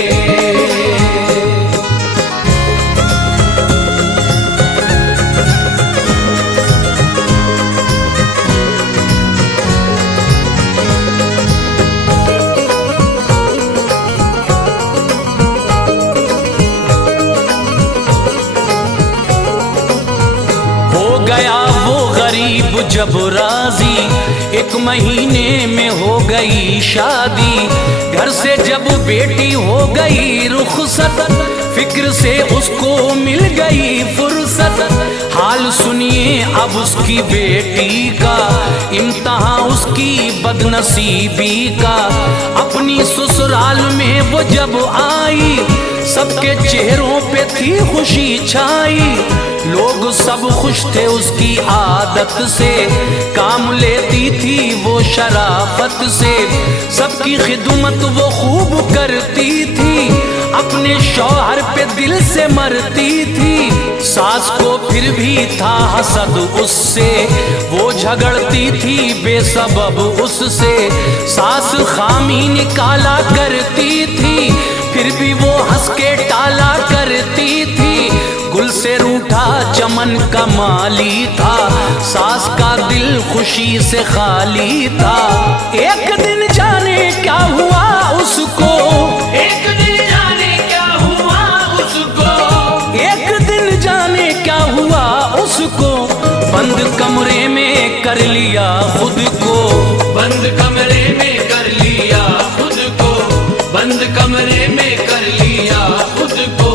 जब राजी, एक महीने में हो गई शादी। घर से जब बेटी हो गई रुखसत, फिक्र से उसको मिल गई फुर्सत। हाल सुनिए अब उसकी बेटी का, इम्तहान उसकी बदनसीबी का। अपनी ससुराल में वो जब आई, सबके चेहरों पे थी खुशी छाई, लोग सब खुश थे उसकी आदत से, काम लेती थी वो शराफत से, सबकी खिदमत वो खूब करती थी, अपने शौहर पे दिल से मरती थी। सास को फिर भी था हसद उससे, वो झगड़ती थी बेसबब उससे, सास खामी निकाला करती थी, फिर भी वो हंस के टाला करती थी। गुल से रूठा चमन का माली था, सास का दिल खुशी से खाली था। एक दिन जाने क्या हुआ उसको, एक दिन जाने क्या हुआ उसको, एक दिन जाने क्या हुआ उसको, बंद कमरे में कर लिया खुद को, बंद कमरे में कर लिया खुद को, बंद कमरे में कर लिया खुद को।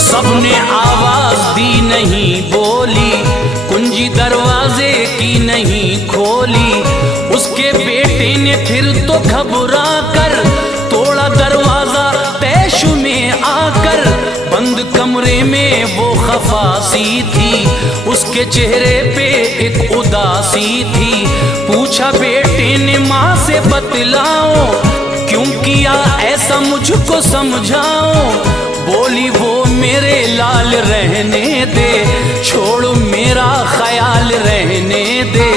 सबने आवाज दी नहीं बोली, कुंजी दरवाजे की नहीं खोली, उसके बेटे ने फिर तो घबरा कर तोड़ा दरवाजा तैश में आकर, बंद कमरे में वो खफासी थी, उसके चेहरे पे एक उदासी थी। पूछा बेटे ने माँ से बतलाओ, क्यों किया ऐसा मुझको समझाओ, बोली वो मेरे लाल रहने दे, छोड़ मेरा ख्याल रहने दे,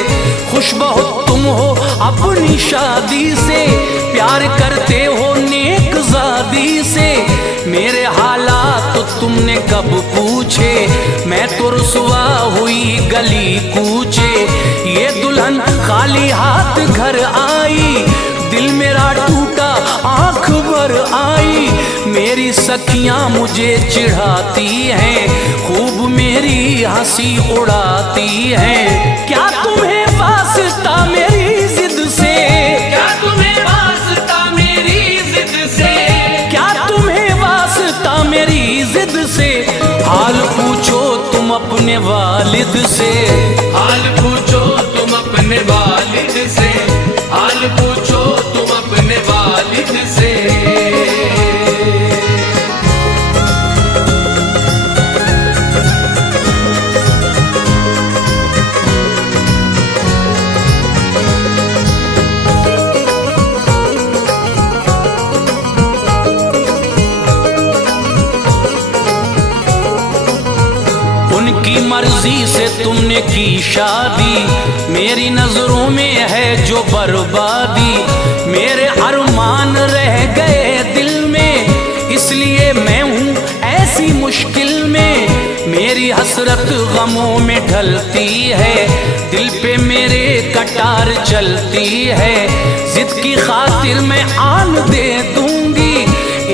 खुश बहुत तुम हो अपनी शादी से, प्यार करते हो नेक ज़ादी से, मेरे हालात तो तुमने कब पूछे, मैं तो रुसवा हुई गली कूचे, ये दुल्हन खाली हाथ घर आई, दिल मेरा टूटा आंख भर आई, मेरी सखियां मुझे चिढ़ाती हैं, खूब मेरी हंसी उड़ाती हैं। क्या तुम्हें वास्ता मेरी जिद से, क्या तुम्हें वास्ता मेरी जिद से, क्या तुम्हें वास्ता मेरी जिद से, हाल पूछो तुम अपने वालिद से, हाल पूछो तुम अपने वालिद से, हाल पूछो तुम अपने वालिद से। उनकी मर्जी से तुमने की शादी, मेरी नजरों में है जो बर्बादी, मेरे अरमान रह गए दिल में, इसलिए मैं हूँ ऐसी मुश्किल में, मेरी हसरत गमों में ढलती है, दिल पे मेरे कटार चलती है, जिद की खातिर मैं आन दे दूंगी,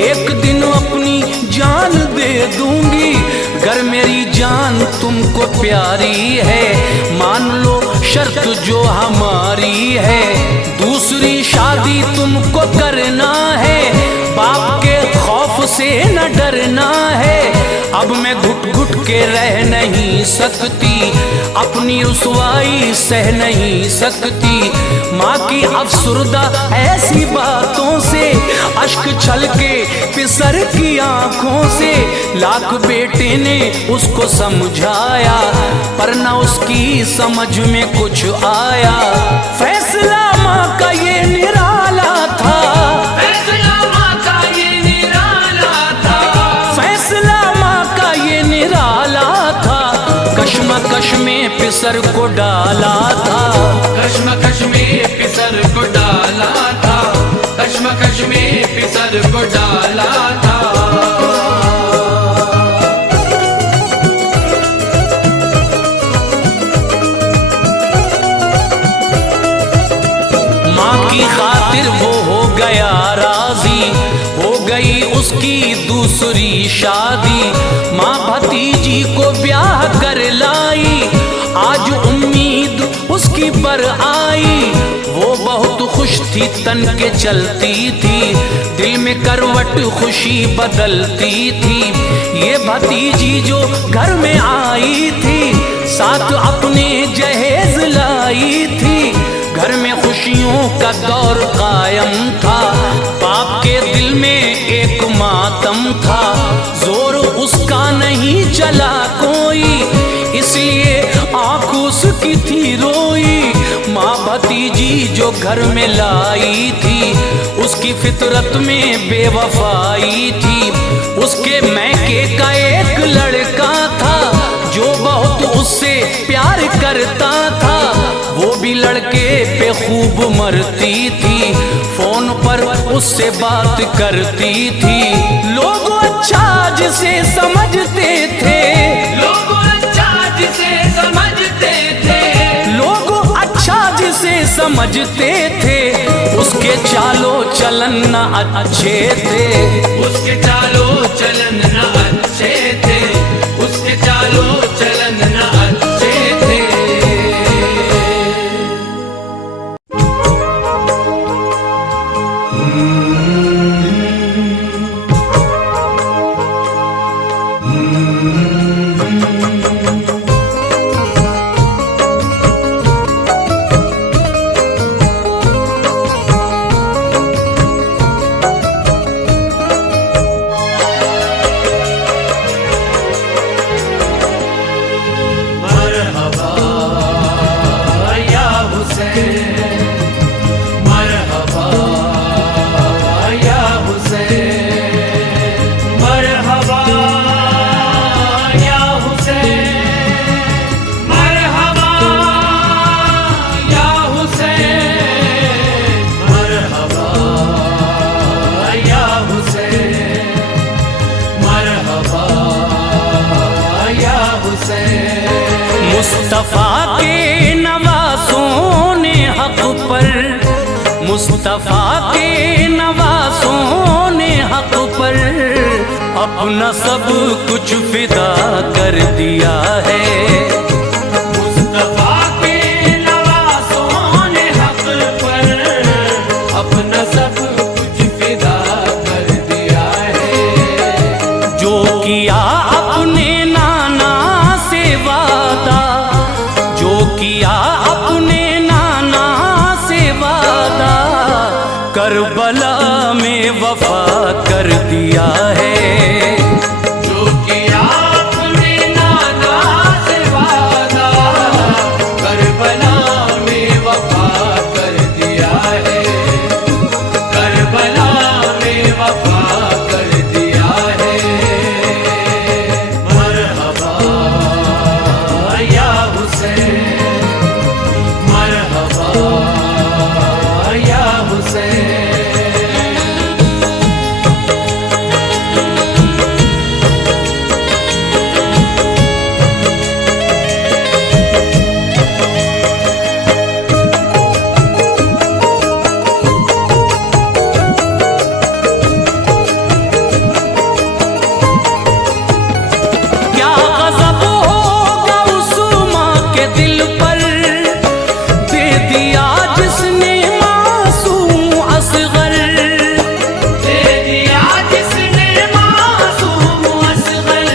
एक दिन अपनी जान दे दूंगी, अगर मेरी जान तुमको प्यारी है, मान लो शर्त जो हमारी है, दूसरी शादी तुमको करना है, बाप के खौफ से न डरना है, अब मैं घुट घुट के रह नहीं सकती, अपनी रुसवाई सह नहीं सकती, माँ की अफसुर्दा ऐसी बातों से, अश्क छलके पिसर की आंखों से, लाख बेटे ने उसको समझाया, पर न उसकी समझ में कुछ आया, फैसला माँ का ये निराला था, फैसला माँ का ये निराला था, फैसला माँ का ये निराला था, कश्मकश में पिसर को डाला था, कश्मकश में पिसर को डाला था, कश्मकश में पिसर को डाला था। माँ की खातिर वो हो गया राजी, हो गई उसकी दूसरी शादी, माँ भतीजी को ब्याह कर लाई, आज उम्मीद उसकी पर आई, वो बहुत खुश थी तन के चलती थी, दिल में करवट खुशी बदलती थी, ये भतीजी जो घर में आई थी, साथ अपने का दौर कायम था, बाप के दिल में एक मातम था, जोर उसका नहीं चला कोई, इसलिए आँख उसकी थी रोई। माँ भतीजी जो घर में लाई थी, उसकी फितरत में बेवफाई थी। उसके मैके का एक लड़का था, जो बहुत उससे प्यार करता था, वो भी लड़के पे खूब मरती थी, फोन पर उससे बात करती थी। लोग अच्छा जिसे समझते थे, लोग अच्छा जिसे समझते थे, लोग अच्छा जिसे समझते थे, उसके चालो चलन न अच्छे थे, उसके चालो चलन न अच्छे थे, उसके चालो चलन न अच्छे थे। मुस्तफा के नवासों ने हक पर, मुस्तफा के नवासों ने हक पर अपना सब कुछ फिदा कर दिया है। मुस्तफा के नवासों ने हक पर अपना सब कुछ फिदा कर दिया है। जो किया अपने नाना से वादा, जो किया अपने नाना से वादा, करबला में वफा कर दिया है। जो किया अपने नाना से वादा, करबला में वफा कर दिया है, करबला में वफा कर दिया है। मरहबा या हुसैन, मरहबा या हुसैन। क्या गज़ब होगा उस माँ के दिल पर, दे दिया जिसने मासूम असग़र, दे दिया जिसने मासूम असग़र,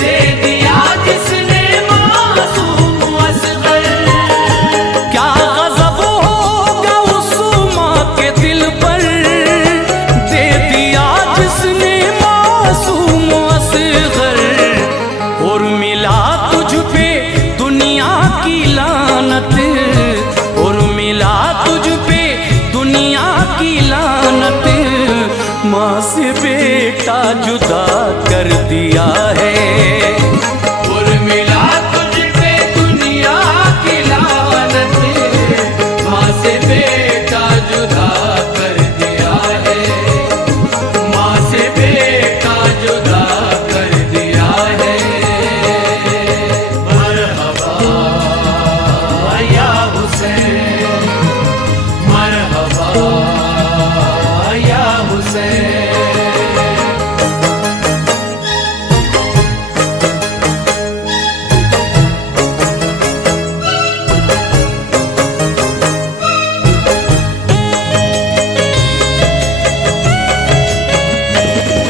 दे दिया जिसने मासूम असग़र। क्या गज़ब होगा उस माँ के दिल पर, दे दिया जिसने मासूम असग़र। और मिला तुझ पे दुनिया की लानत, और मिला तुझ पे दुनिया की लानत, माँ से बेटा जुदा कर दिया है। और मिला तुझ पे दुनिया की लानत, माँ से बेटा जुदा कर दिया है, माँ से बेटा जुदा कर दिया है। मरहबा या हुसैन, मरहबा या हुसैन।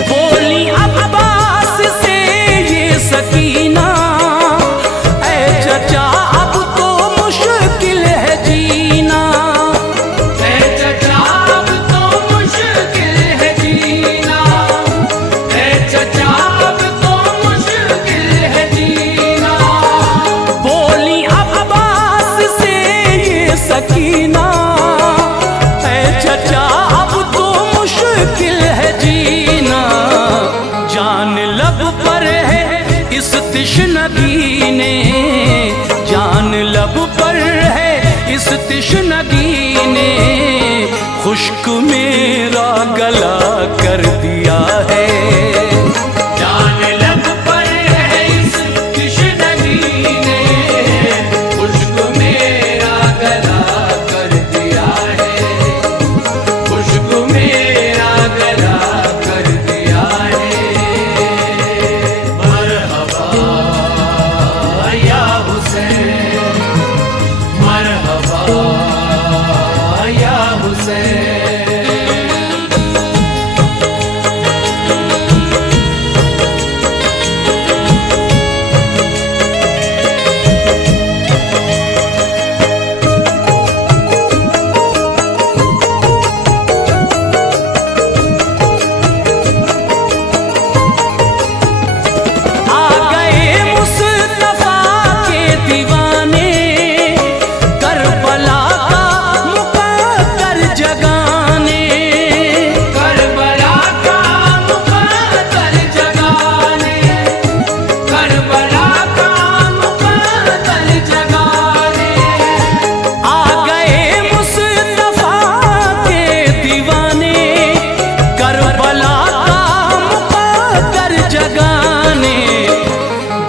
बोली अब्बास से ये सकीना, ऐ चचा अब तो मुश्किल है जीना। इस तिश्नगी ने खुश्क मेरा गला कर दिया है। जान लब पर है इस तिश्नगी ने खुश्क मेरा गला कर दिया है, खुश्क मेरा गला कर दिया है। मरहबा या हुसैन, मरहबा या हुसैन।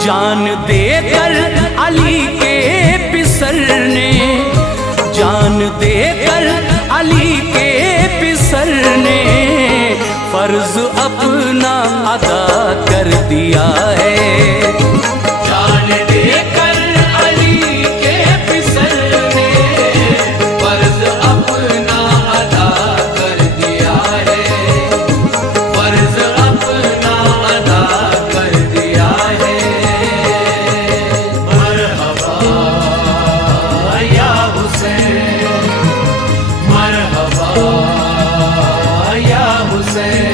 जान देकर अली के पिसरने, जान देकर अली के पिसरने फर्ज अपना अदा कर दिया है। जान देकर अली के पिसरने फर्ज अपना अदा कर दिया है, फर्ज अपना अदा कर दिया है। मरहबा या हुसैन, मरहबा या हुसैन।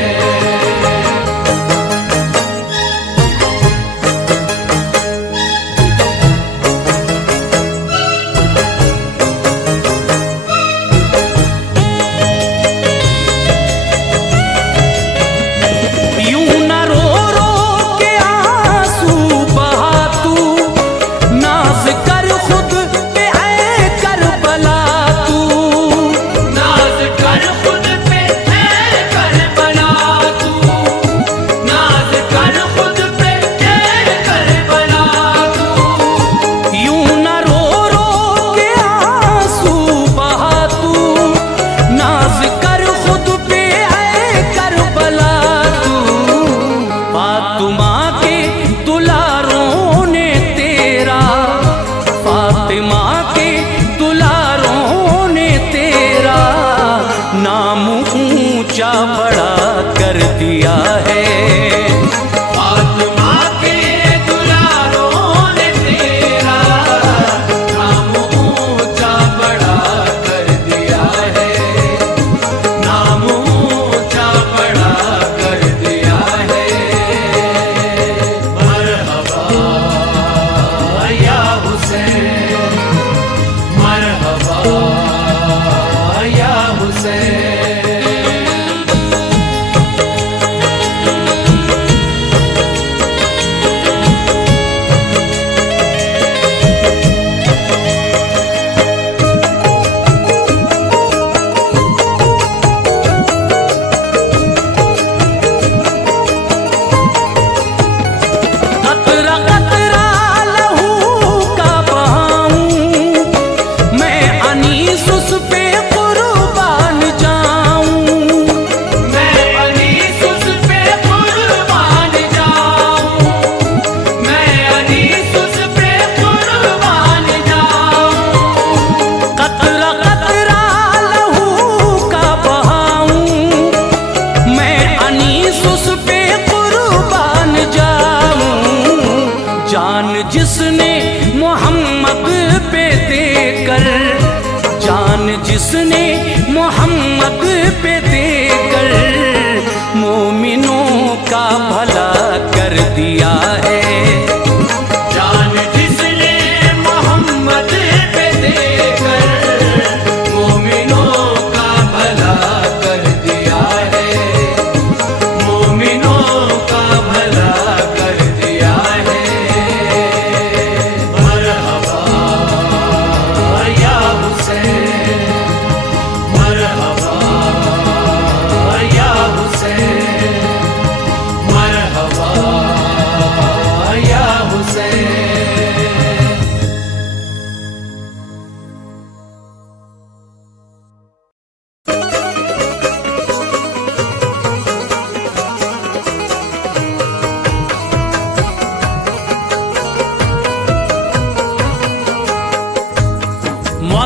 ऊंचा बड़ा कर दिया है। फातिमा के दुलारों ने तेरा नाम ऊंचा बड़ा कर दिया है, नाम ऊंचा बड़ा कर दिया है। मरहबा या हुसैन, मरहबा या हुसैन। जान जिसने मोहम्मद पे देकर, जान जिसने मोहम्मद पे देकर मोमिनों का भला कर दिया है। जान जिसने मोहम्मद पे देकर मोमिनों का भला कर दिया है, मोमिनों का भला कर दिया है। मरहबा या हुसैन,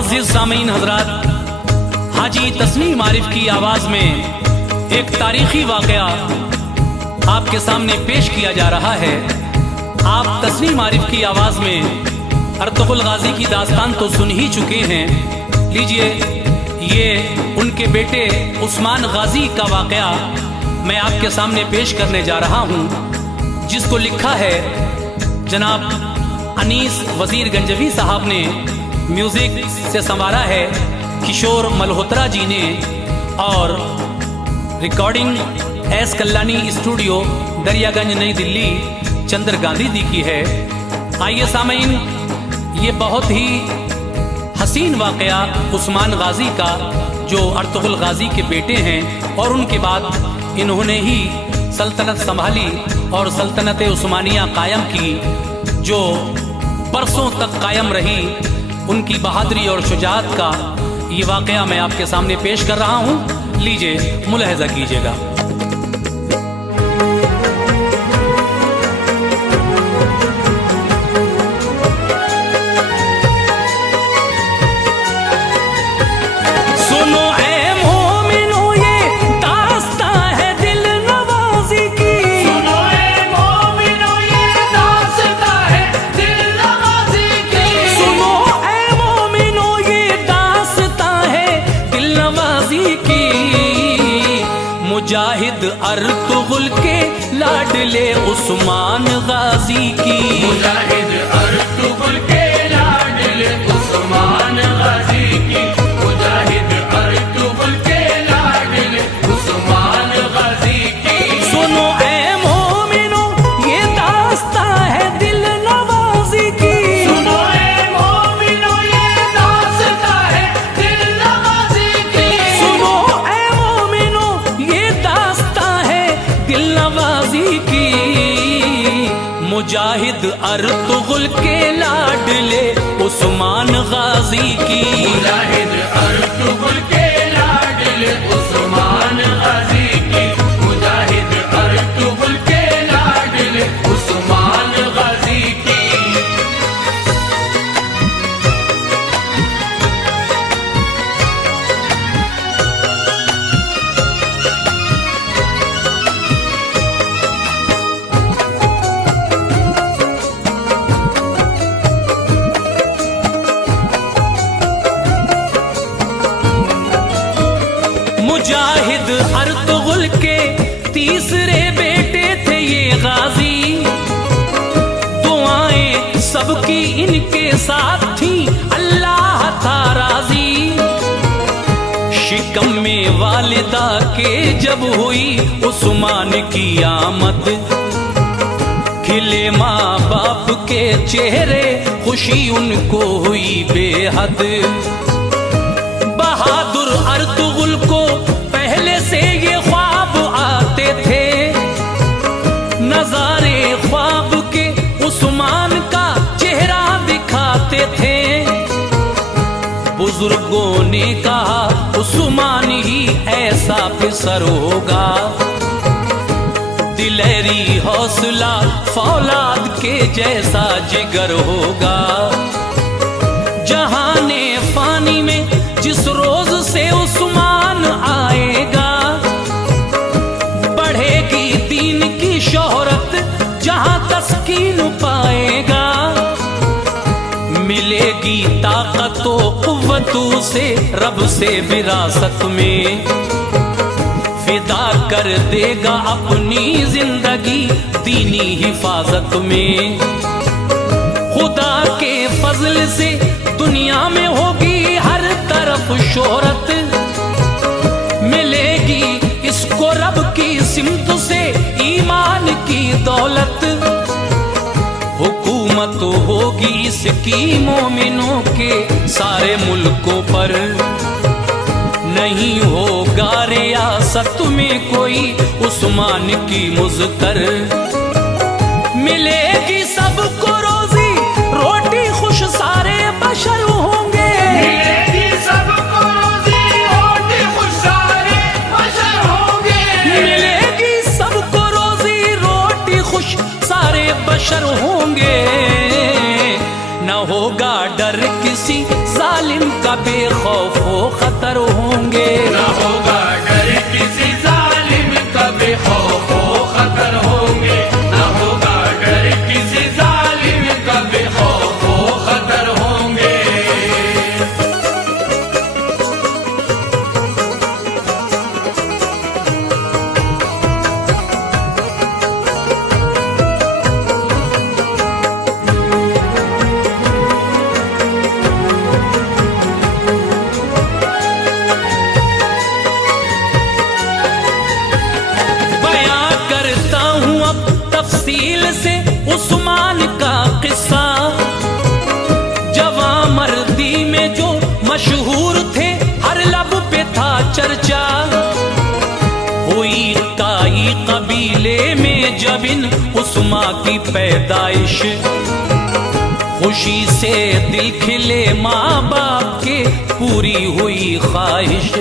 मुअज़्ज़िज़ सामीन हज़रात, हाजी तस्नीम आरिफ की आवाज़ में एक तारीखी वाक़या आपके सामने पेश किया जा रहा है। आप तस्नीम आरिफ की आवाज़ में अर्तुग़रुल गाज़ी की दास्तान तो सुन ही चुके हैं। लीजिए, ये उनके बेटे उस्मान गाज़ी का वाक़या मैं आपके सामने पेश करने जा रहा हूँ, जिसको लिखा है जनाब अनीस वज़ीर गंजवी साहब ने, म्यूज़िक से संवारा है किशोर मल्होत्रा जी ने, और रिकॉर्डिंग एस कल्लानी स्टूडियो दरियागंज नई दिल्ली चंद्र गांधी जी की है। आइए सामीन, ये बहुत ही हसीन वाक़या उस्मान गाज़ी का, जो अर्तुग़रुल गाज़ी के बेटे हैं और उनके बाद इन्होंने ही सल्तनत संभाली और सल्तनत उस्मानिया कायम की, जो बरसों तक कायम रही। उनकी बहादुरी और शुजाअत का ये वाक़या मैं आपके सामने पेश कर रहा हूँ। लीजिए, मुलाहिज़ा कीजिएगा। मुजाहिद अर्तुग़रुल के लाडले उस्मान गाज़ी की, मुजाहिद अर्तुग़रुल के लाडले उस्मान गाज़ी की, मुजाहिद अर्तुग़रुल के लाडले उस्मान गाज़ी की। सुनो ऐ मोमिनो, ये दास्तां है दिल नवाज़ी की। सुनो ऐ मोमिनो, ये दास्तां है दिल नवाज़ी की। सुनो ऐ मोमिनो, ये दास्तां है दिल नवाज़ी की। मुजाहिद अर्तुग़रुल के लाडले उस्मान गाज़ी की, मुजाहिद अर्तुग़रुल के लाडले उस्मान गाज़ी की, मुजाहिद अर्तुग़रुल के लाडले उस्मान गाज़ी की। मुजाहिद अर्तुग़रुल के तीसरे बेटे थे ये गाज़ी। दुआएं सबकी इनके साथ थी, अल्लाह था राज़ी। शिकम में वालिदा के जब हुई उस्मान की आमद, खिले माँ बाप के चेहरे, खुशी उनको हुई बेहद। बहादुर अर्तुग़रुल को पहले से ये ख्वाब आते थे, नज़ारे ख्वाब के उस्मान का चेहरा दिखाते थे। बुजुर्गों ने कहा उस्मान ही ऐसा फिसर होगा, दिलेरी हौसला फौलाद के जैसा जिगर होगा। जहाने फानी में जिस रोज से उस्मान आएगा, बढ़ेगी दीन की शोहरत, जहां तस्कीन पाएगा। मिलेगी ताकतो कुव्वतों से रब से विरासत में, फिदा कर देगा अपनी जिंदगी दीनी हिफाजत में। खुदा के फजल से दुनिया में होगी हर तरफ शोहरत, मिलेगी इसको रब की सिमत से ईमान की दौलत। हुकूमत होगी इसकी मोमिनों के सारे मुल्कों पर, नहीं होगा रियासत में कोई उस्मान की मुज़्कर। मिलेगी सबको रोजी रोटी खुश सारे बशर होंगे, मिलेगी सबको रोजी रोटी खुश सारे बशर होंगे। मिलेगी सबको रोजी रोटी खुश सारे बशर होंगे। न होगा डर किसी जालिम का, बेखौफो खतर होंगे। न होगा डर किसी जालिम का, बेखौफो खतर होंगे। न होगा डर किसी जालिम का, बेखौफो खतर होंगे। तफसील से उस्मान का किस्सा, जवां मर्दी में जो मशहूर थे, हर लब पे था चर्चा। हुई काई कबीले में जब इन उस्मा की पैदाइश, खुशी से दिल खिले माँ बाप के, पूरी हुई ख्वाहिश।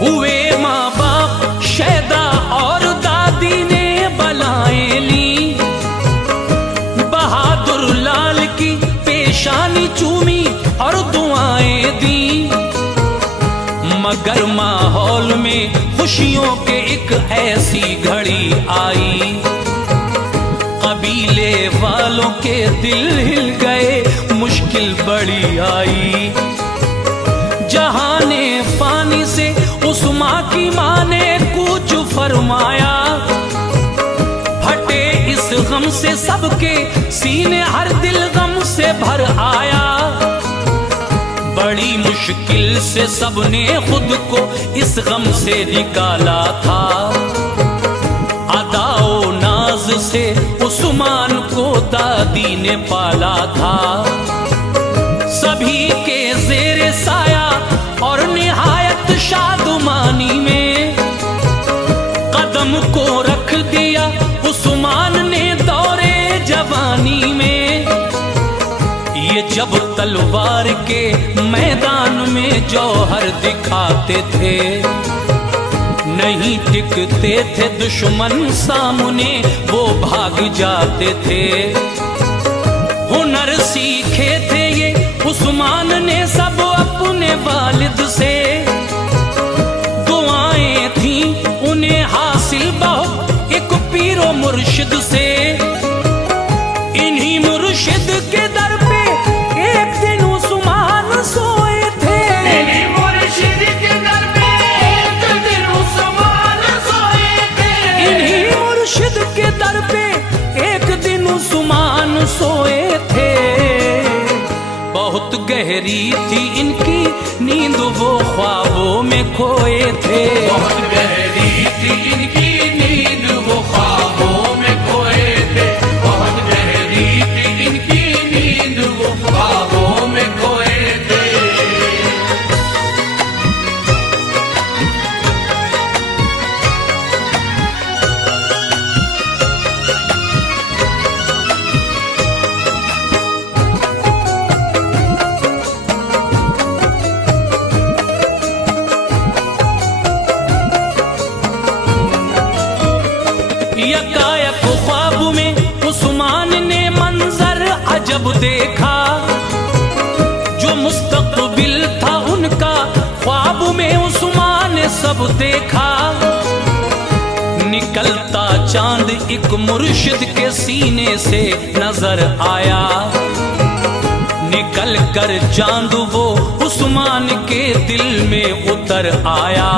हुए माँ बाप शैदा और दादी ने बलाएं ली, बहादुर लाल की पेशानी चूमी और दुआएं दी। मगर माहौल में खुशियों के एक ऐसी घड़ी आई, कबीले वालों के दिल हिल गए, मुश्किल बड़ी आई। जहाने फानी से उस्मा की माँ ने कुछ फरमाया, फटे इस गम से सबके सीने, हर दिल गम से भर आया। बड़ी मुश्किल से सबने खुद को इस गम से निकाला था, अदाओ नाज से उस्मान को दादी ने पाला था। सभी के ज़ेरे साया और निहायत शादमानी में, कदम को रख दिया उस्मान ने दौरे जवानी में। ये जब तलवार के मैदान में जौहर दिखाते थे, नहीं टिकते थे दुश्मन सामने, वो भाग जाते थे। हुनर सीखे थे ये उस्मान ने सब अपने वालिद से, दुआएं थी उन्हें हासिल बहुत एक पीरो मुर्शिद से। इन्हीं मुर्शिद के दर पे एक दिन उस्मान सोए थे, इन्हीं मुर्शिद के दर पे एक दिन उस्मान सोए थे। इन्हीं मुर्शिद के दर पे एक दिन उस्मान सोए थे। बहुत गहरी थी इनकी नींद, वो ख्वाबों में खोए थे। बहुत गहरी थी इनकी नींद, वो ख्वाबों में खोए थे। बहुत गहरी थी इनकी नींद, वो ख्वाबों में खोए थे। यकायक ख्वाब में उस्मान ने मंजर अजब देखा, जो मुस्तकबिल था उनका ख्वाब में उस्मान ने सब देखा। निकलता चांद एक मुर्शिद के सीने से नजर आया, निकल कर चांद वो उस्मान के दिल में उतर आया।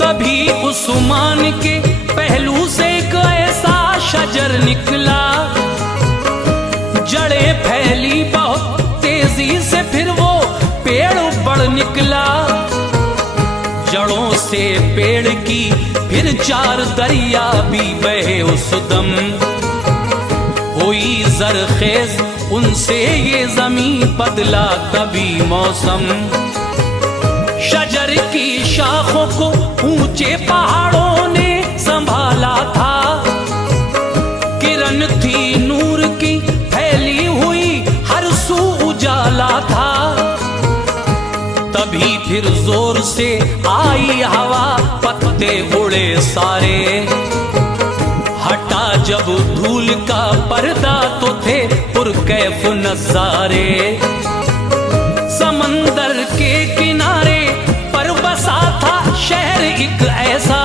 तभी उस्मान के पहलू से एक ऐसा शजर निकला, जड़ें फैली बहुत तेजी से, फिर वो पेड़ बढ़ निकला। जड़ों से पेड़ की फिर चार दरिया भी बहे उस दम, हुई जरखेज उनसे ये जमीन, बदला कभी मौसम। शजर की शाखों को ऊंचे पहाड़ों ने संभाला था, किरण थी नूर की फैली हुई, हर सू उजाला था। तभी फिर जोर से आई हवा, पत्ते उड़े सारे, हटा जब धूल का पर्दा तो थे पुरकैफ नजारे। समंदर के किनारे पर बसा था शहर एक ऐसा,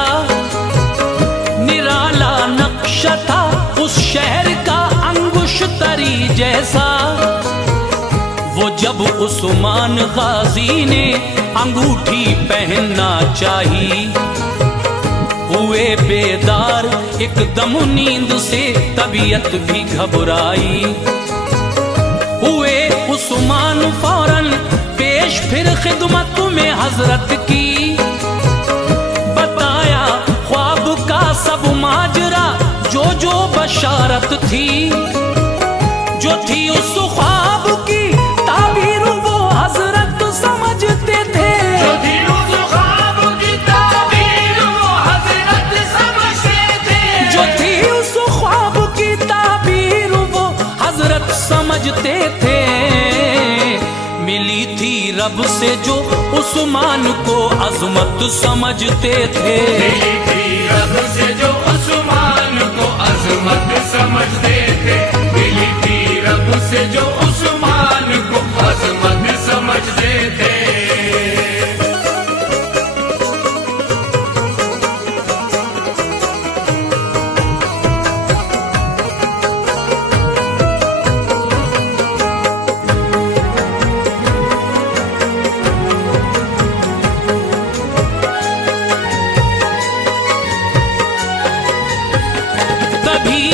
निराला नक्शा था उस शहर का अंगुशतरी जैसा। वो जब उस्मान गाजी ने अंगूठी पहनना चाही, हुए बेदार एकदम नींद से तबीयत भी घबराई। हुए उस्मान फौरन पेश फिर खिदमत में हजरत की, बताया ख्वाब का सब माजरा जो जो बशारत थी। जो थी उस ख्वाब की ताबीर वो हजरत समझते थे, जो थी उस ख्वाब की ताबीर वो हजरत समझते थे, जो थी उस ख्वाब की ताबीर वो हजरत समझते थे। मिली थी रब से जो उस्मान को अजमत समझते थे। मिली थी रब से जो उस्मान को अजमत समझते थे। मिली थी रब से जो उस्मान को अजमत समझते थे।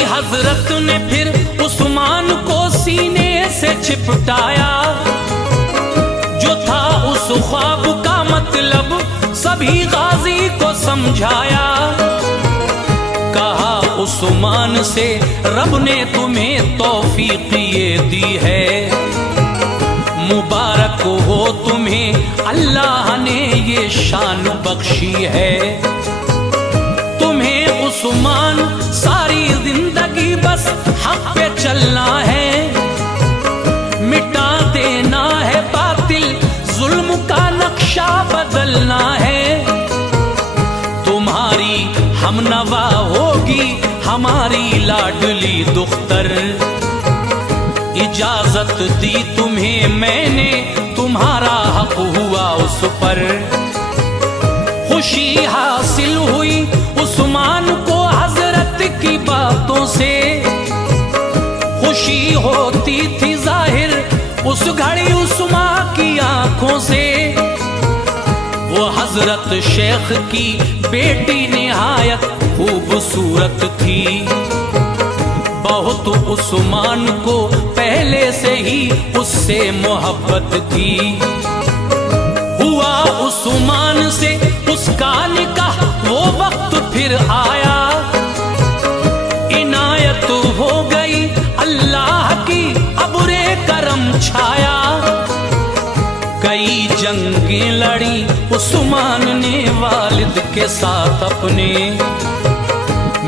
हजरत ने फिर उस्मान को सीने से चिपटाया, जो था उस ख्वाब का मतलब सभी गाजी को समझाया। कहा उस्मान से रब ने तुम्हें तौफीक ये दी है, मुबारक हो तुम्हें अल्लाह ने ये शान बख्शी है। तुम्हें उस्मान सारी जिंदगी बस हक पे चलना है, मिटा देना है बातिल जुल्म का नक्शा बदलना है। तुम्हारी हमनवा होगी हमारी लाडली दुख्तर, इजाजत दी तुम्हें मैंने तुम्हारा हक हुआ उस पर। खुशी हासिल हुई उस्मान को हजरत की बातों से, खुशी होती थी जाहिर उस घड़ी उस्मान की आंखों से। वो हजरत शेख की बेटी निहायत खूबसूरत थी, बहुत उस्मान को पहले से ही उससे मोहब्बत थी। हुआ उस्मान से उसका निकाह वो वक्त फिर आया, इनायत हो गई अल्लाह की अबुरे करम छाया। कई जंगें लड़ी उस्मान ने वालिद के साथ अपने,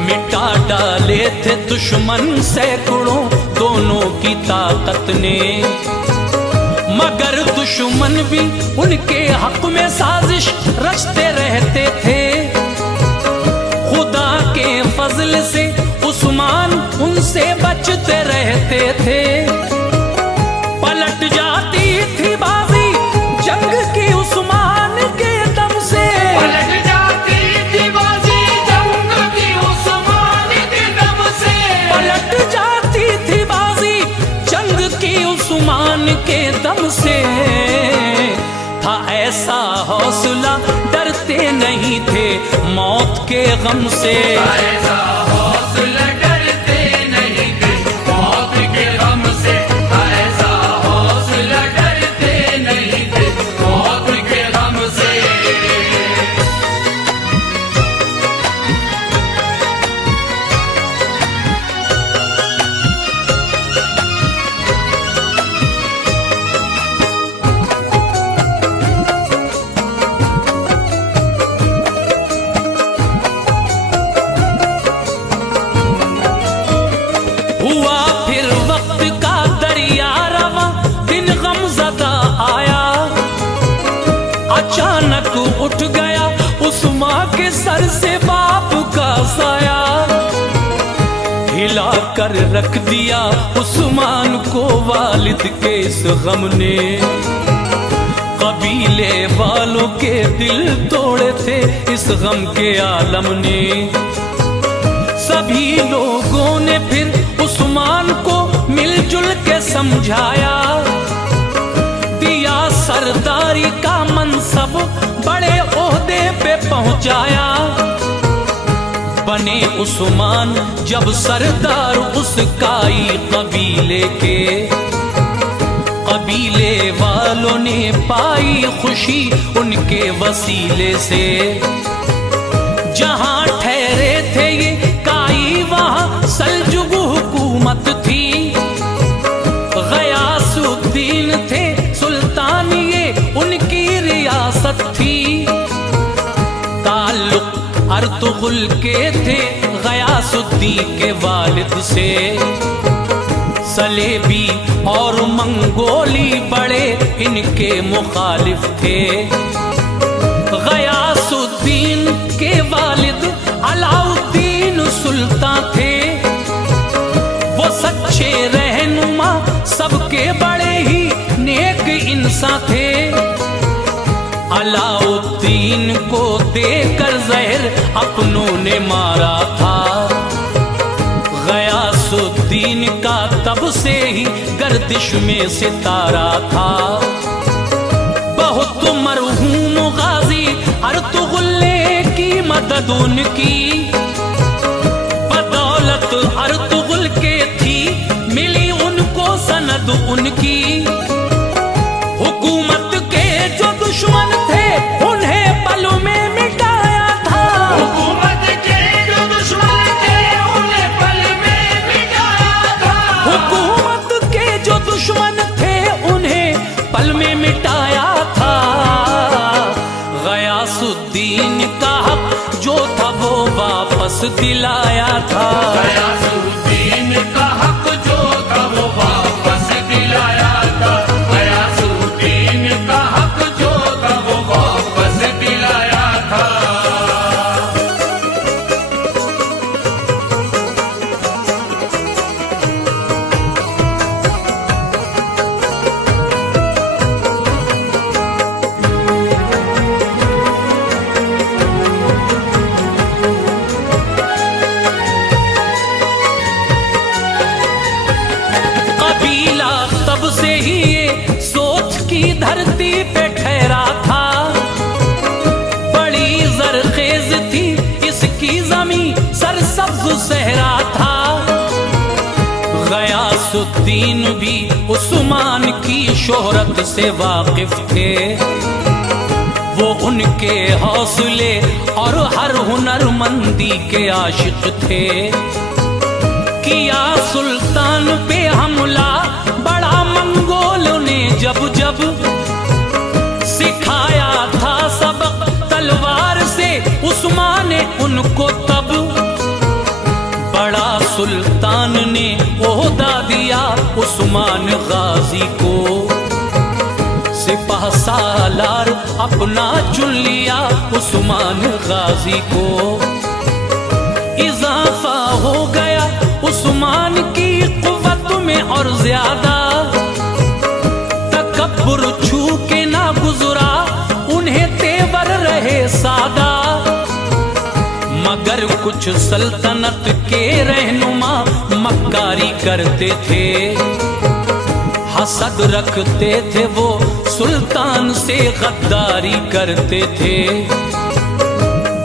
मिटा डाले थे दुश्मन सैकड़ों दोनं की ताकत ने। मगर दुश्मन भी उनके हक में साजिश रचते रहते थे, खुदा के फजल से उस्मान उनसे बचते रहते थे। पलट जाती थी बाजी जंग की उस्मान के दम से, पलट जाती थी बाजी जंग की उस्मान के दम से, पलट जाती थी बाजी जंग की उस्मान के दम से। था ऐसा हौसला डरते नहीं थे मौत के गम से, ऐसा हौसला डरते नहीं थे मौत के गम से, ऐसा हौसला डरते नहीं थे मौत के गम से। कर रख दिया उस्मान को वालिद के इस गम ने। कबीले वालों के दिल तोड़े थे इस गम के आलम ने। सभी लोगों ने फिर उस्मान को मिलजुल के समझाया, दिया सरदारी का मनसब, बड़े ओहदे पे पहुंचाया। बने उस्मान जब सरदार उस काई कबीले के, कबीले वालों ने पाई खुशी उनके वसीले से। जहां ठहरे थे ये काई वहां सल्जुग हुकूमत थी। गयासुद्दीन थे सुल्तान, ये उनकी रियासत थी। ताल्लुक अर्तुगुल के थे गयासुद्दीन के वालिद से। सलेबी और मंगोली बड़े इनके मुखालिफ थे। गयासुद्दीन के वालिद अलाउद्दीन सुल्तान थे। वो सच्चे रहनुमा, सबके बड़े ही नेक इंसान थे। अलाउद्दीन को देकर जहर अपनों ने मारा था। गयासुद्दीन का तब से ही गर्दिश में सितारा था। बहुत मरहूम गाजी अर्तुगुल की मदद उनकी, बदौलत अर्तुगुल के थी मिली उनको सनद उनकी। हुकूमत के जो दुश्मन थे उन्हें पलों में मिटाया था। हुकूमत के जो दुश्मन थे उन्हें पल में मिटाया था। हुकूमत के जो दुश्मन थे उन्हें पल में मिटाया था। गयासुद्दीन का हक जो था वो वापस दिलाया था। गयासुद्दीन का हक जो था वो वापस दिलाया था। गयासुद्दीन का हक जो था वो वापस दिलाया था। कबीला तब से ही ये सोच की धरती पे ठहरा था। बड़ी जरखेज थी इसकी जमीन, सरसब्ज सहरा था। गयासुद्दीन भी उस्मान की शोहरत से वाकिफ थे। वो उनके हौसले और हर हुनरमंदी के आशिक थे। किया सुल्तान पे हमला बड़ा मंगोलों ने जब जब, सिखाया था सबक तलवार से उस्मान ने उनको तब। बड़ा सुल्तान ने ओहदा दिया उस्मान गाजी को, सिपाह सालार अपना चुन लिया उस्मान गाजी को। इजाफा हो गया उस्मान की कुव्वत में और ज्यादा, तकब्बुर छू के ना गुजरा उन्हें तेवर रहे सादा। मगर कुछ सल्तनत के रहनुमा मक्कारी करते थे, हसद रखते थे वो सुल्तान से गद्दारी करते थे।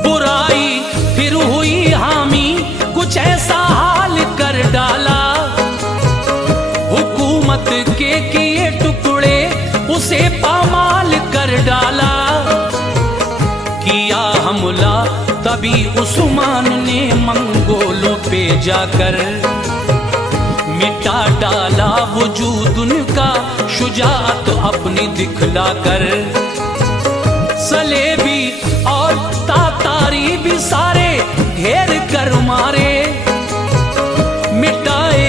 बुराई फिर हुई हामी, कुछ ऐसा हाल कर डाला, हुकूमत के किए टुकड़े उसे पामाल कर डाला। किया हमला तभी उस्मान ने मंगोलों पे जाकर, मिटा डाला वजूद उनका शुजाअत अपनी दिखलाकर। सलेबी और तातारी भी सारे घेर कर मारे, मिटाए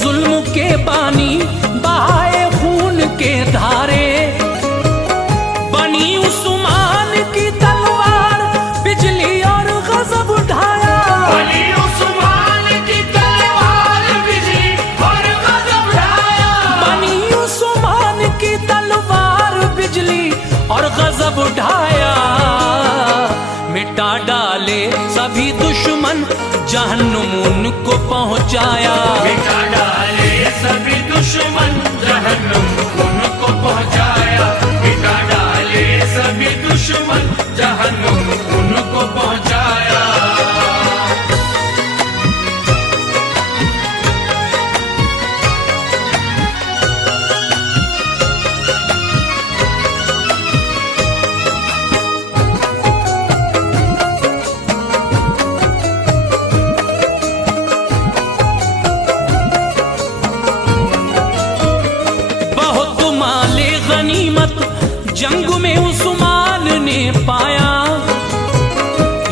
जुल्म के पानी बहाए खून के धारे। बनी उस्मान की तलवार बिजली और गजब उठाया, बनी उस्मान की तलवार और गजब उठाया, मिटा डाले सभी दुश्मन, जहन्नुम उनको पहुंचाया। मिटा डाले सभी दुश्मन, जहन्नुम उनको पहुंचाया। मिटा डाले सभी दुश्मन, जहन्नुम उनको पहुंचाया। जंग में उस्मान ने पाया,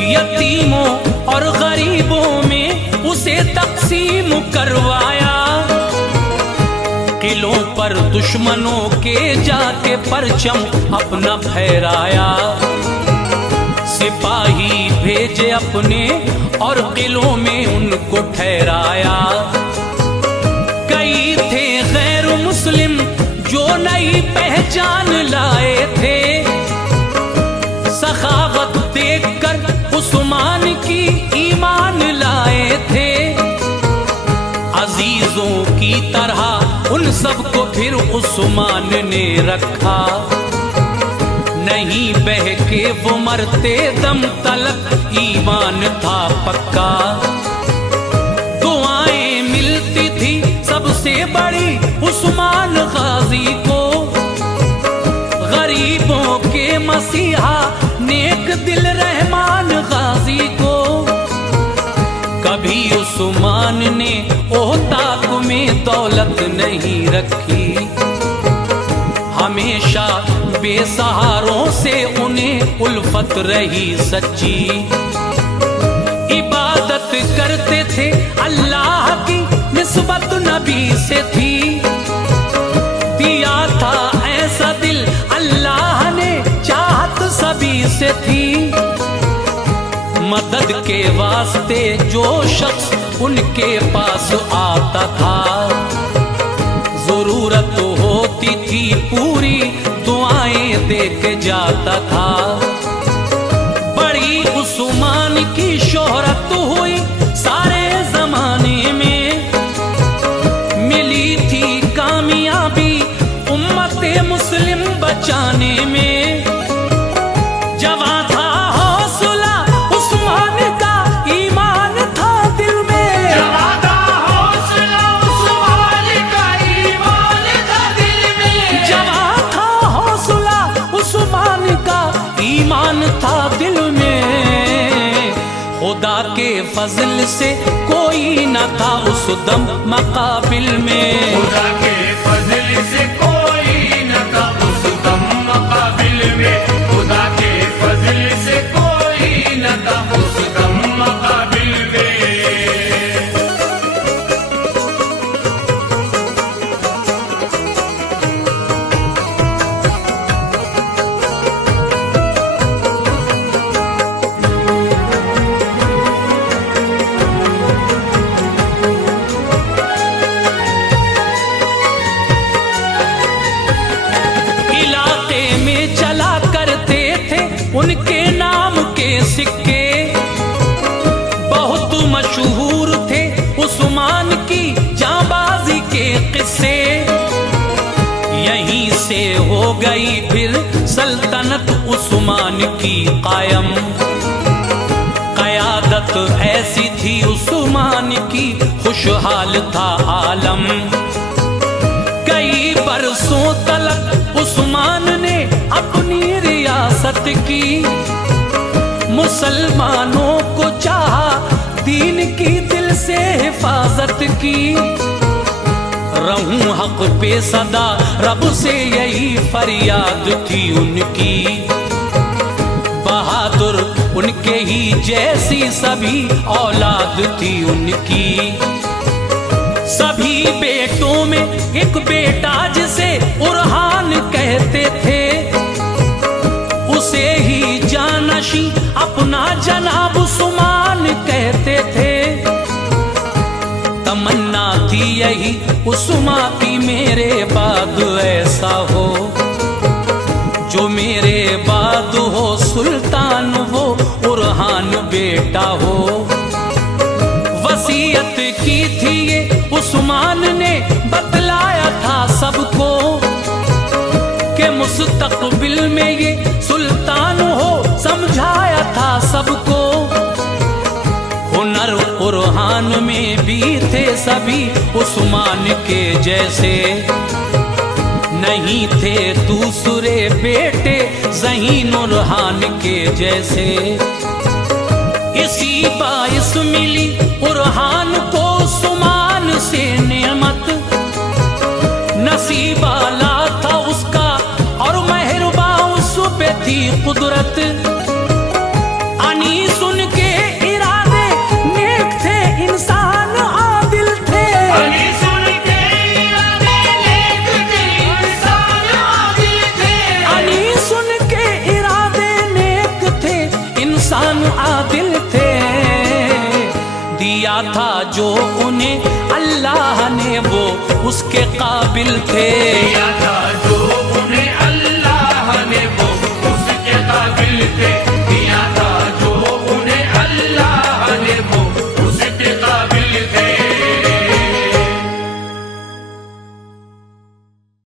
यतीमों और गरीबों में उसे तकसीम करवाया। किलों पर दुश्मनों के जाके परचम अपना फहराया, सिपाही भेजे अपने और किलों में उनको ठहराया। कई थे गैर मुस्लिम जो नई पहचान लाए थे, सखावत देखकर उस्मान की ईमान लाए थे। अजीजों की तरह उन सबको फिर उस्मान ने रखा, नहीं बहके वो मरते दम तलक ईमान था पक्का। दुआएं मिलती थी सबसे बड़ी उस्मान गाजी को, गरीबों के मसीहा नेक दिल रहमान गाजी को। कभी उस्मान ने ओहताक में दौलत नहीं रखी, हमेशा बेसहारों से उन्हें उल्फत रही सच्ची। इबादत करते थे अल्लाह की, निस्बत नबी से थी। दिया था ऐसा दिल अल्लाह ने, चाहत सभी से थी। मदद के वास्ते जो शख्स उनके पास आता था, जरूरत होती थी पूरी दुआएं दे के जाता था। बड़ी उस्मान की शोहरत हुई सारे जमाने में, मिली थी कामयाबी उम्मते मुस्लिम बचाने में। जवां था हौसला उस्मान का, ईमान था दिल में। जवां था हौसला उस्मान का, ईमान था दिल में। जवां था हौसला उस्मान का, ईमान था दिल में। खुदा के फजल से कोई न था उस दम मकाबिल में। खुदा के फजल से कोई न था उस दम मकाबिल में। खुदा के फजल से कोई न था उस दम मकाबिल में। उनके नाम के सिक्के बहुत मशहूर थे, उस्मान की जांबाजी के किस्से। यहीं से हो गई फिर सल्तनत उस्मान की कायम। कयादत ऐसी थी उस्मान की, खुशहाल था आलम। कई बरसों तलक उस्मान ने अपनी रियासत की, मुसलमानों को चाहा, दीन की दिल से हिफाजत की। रहूं हक पे सदा, रब से यही फरियाद थी उनकी। बहादुर उनके ही जैसी सभी औलाद थी उनकी। सभी बेटों में एक बेटा जिसे उरहान कहते थे, उसे ही जानशी अपना जनाब उस्मान कहते थे। तमन्ना थी यही उस्मा की, मेरे बाद ऐसा हो जो मेरे बेटा हो। वसीयत की थी ये उस्मान ने बतलाया था सबको कि मुस्तकबिल में ये सुल्तान हो, समझाया था सबको। हुनर कुरान में भी थे सभी उस्मान के जैसे, नहीं थे दूसरे बेटे ज़हीं नूरहान के जैसे। इसी बाइस मिली कुरान को उस्मान से नेमत, नसीब आला था उसका और मेहरबा उस पे थी कुदरत। अनी सुन के इरादे नेक थे, इंसान आदिल थे। अली सुन के इरादे नेक थे, इंसान आदिल थे। अनी सुन के इरादे नेक थे, इंसान आदिल थे। दिया था जो उन्हें अल्लाह ने वो उसके काबिल थे। दिया था जो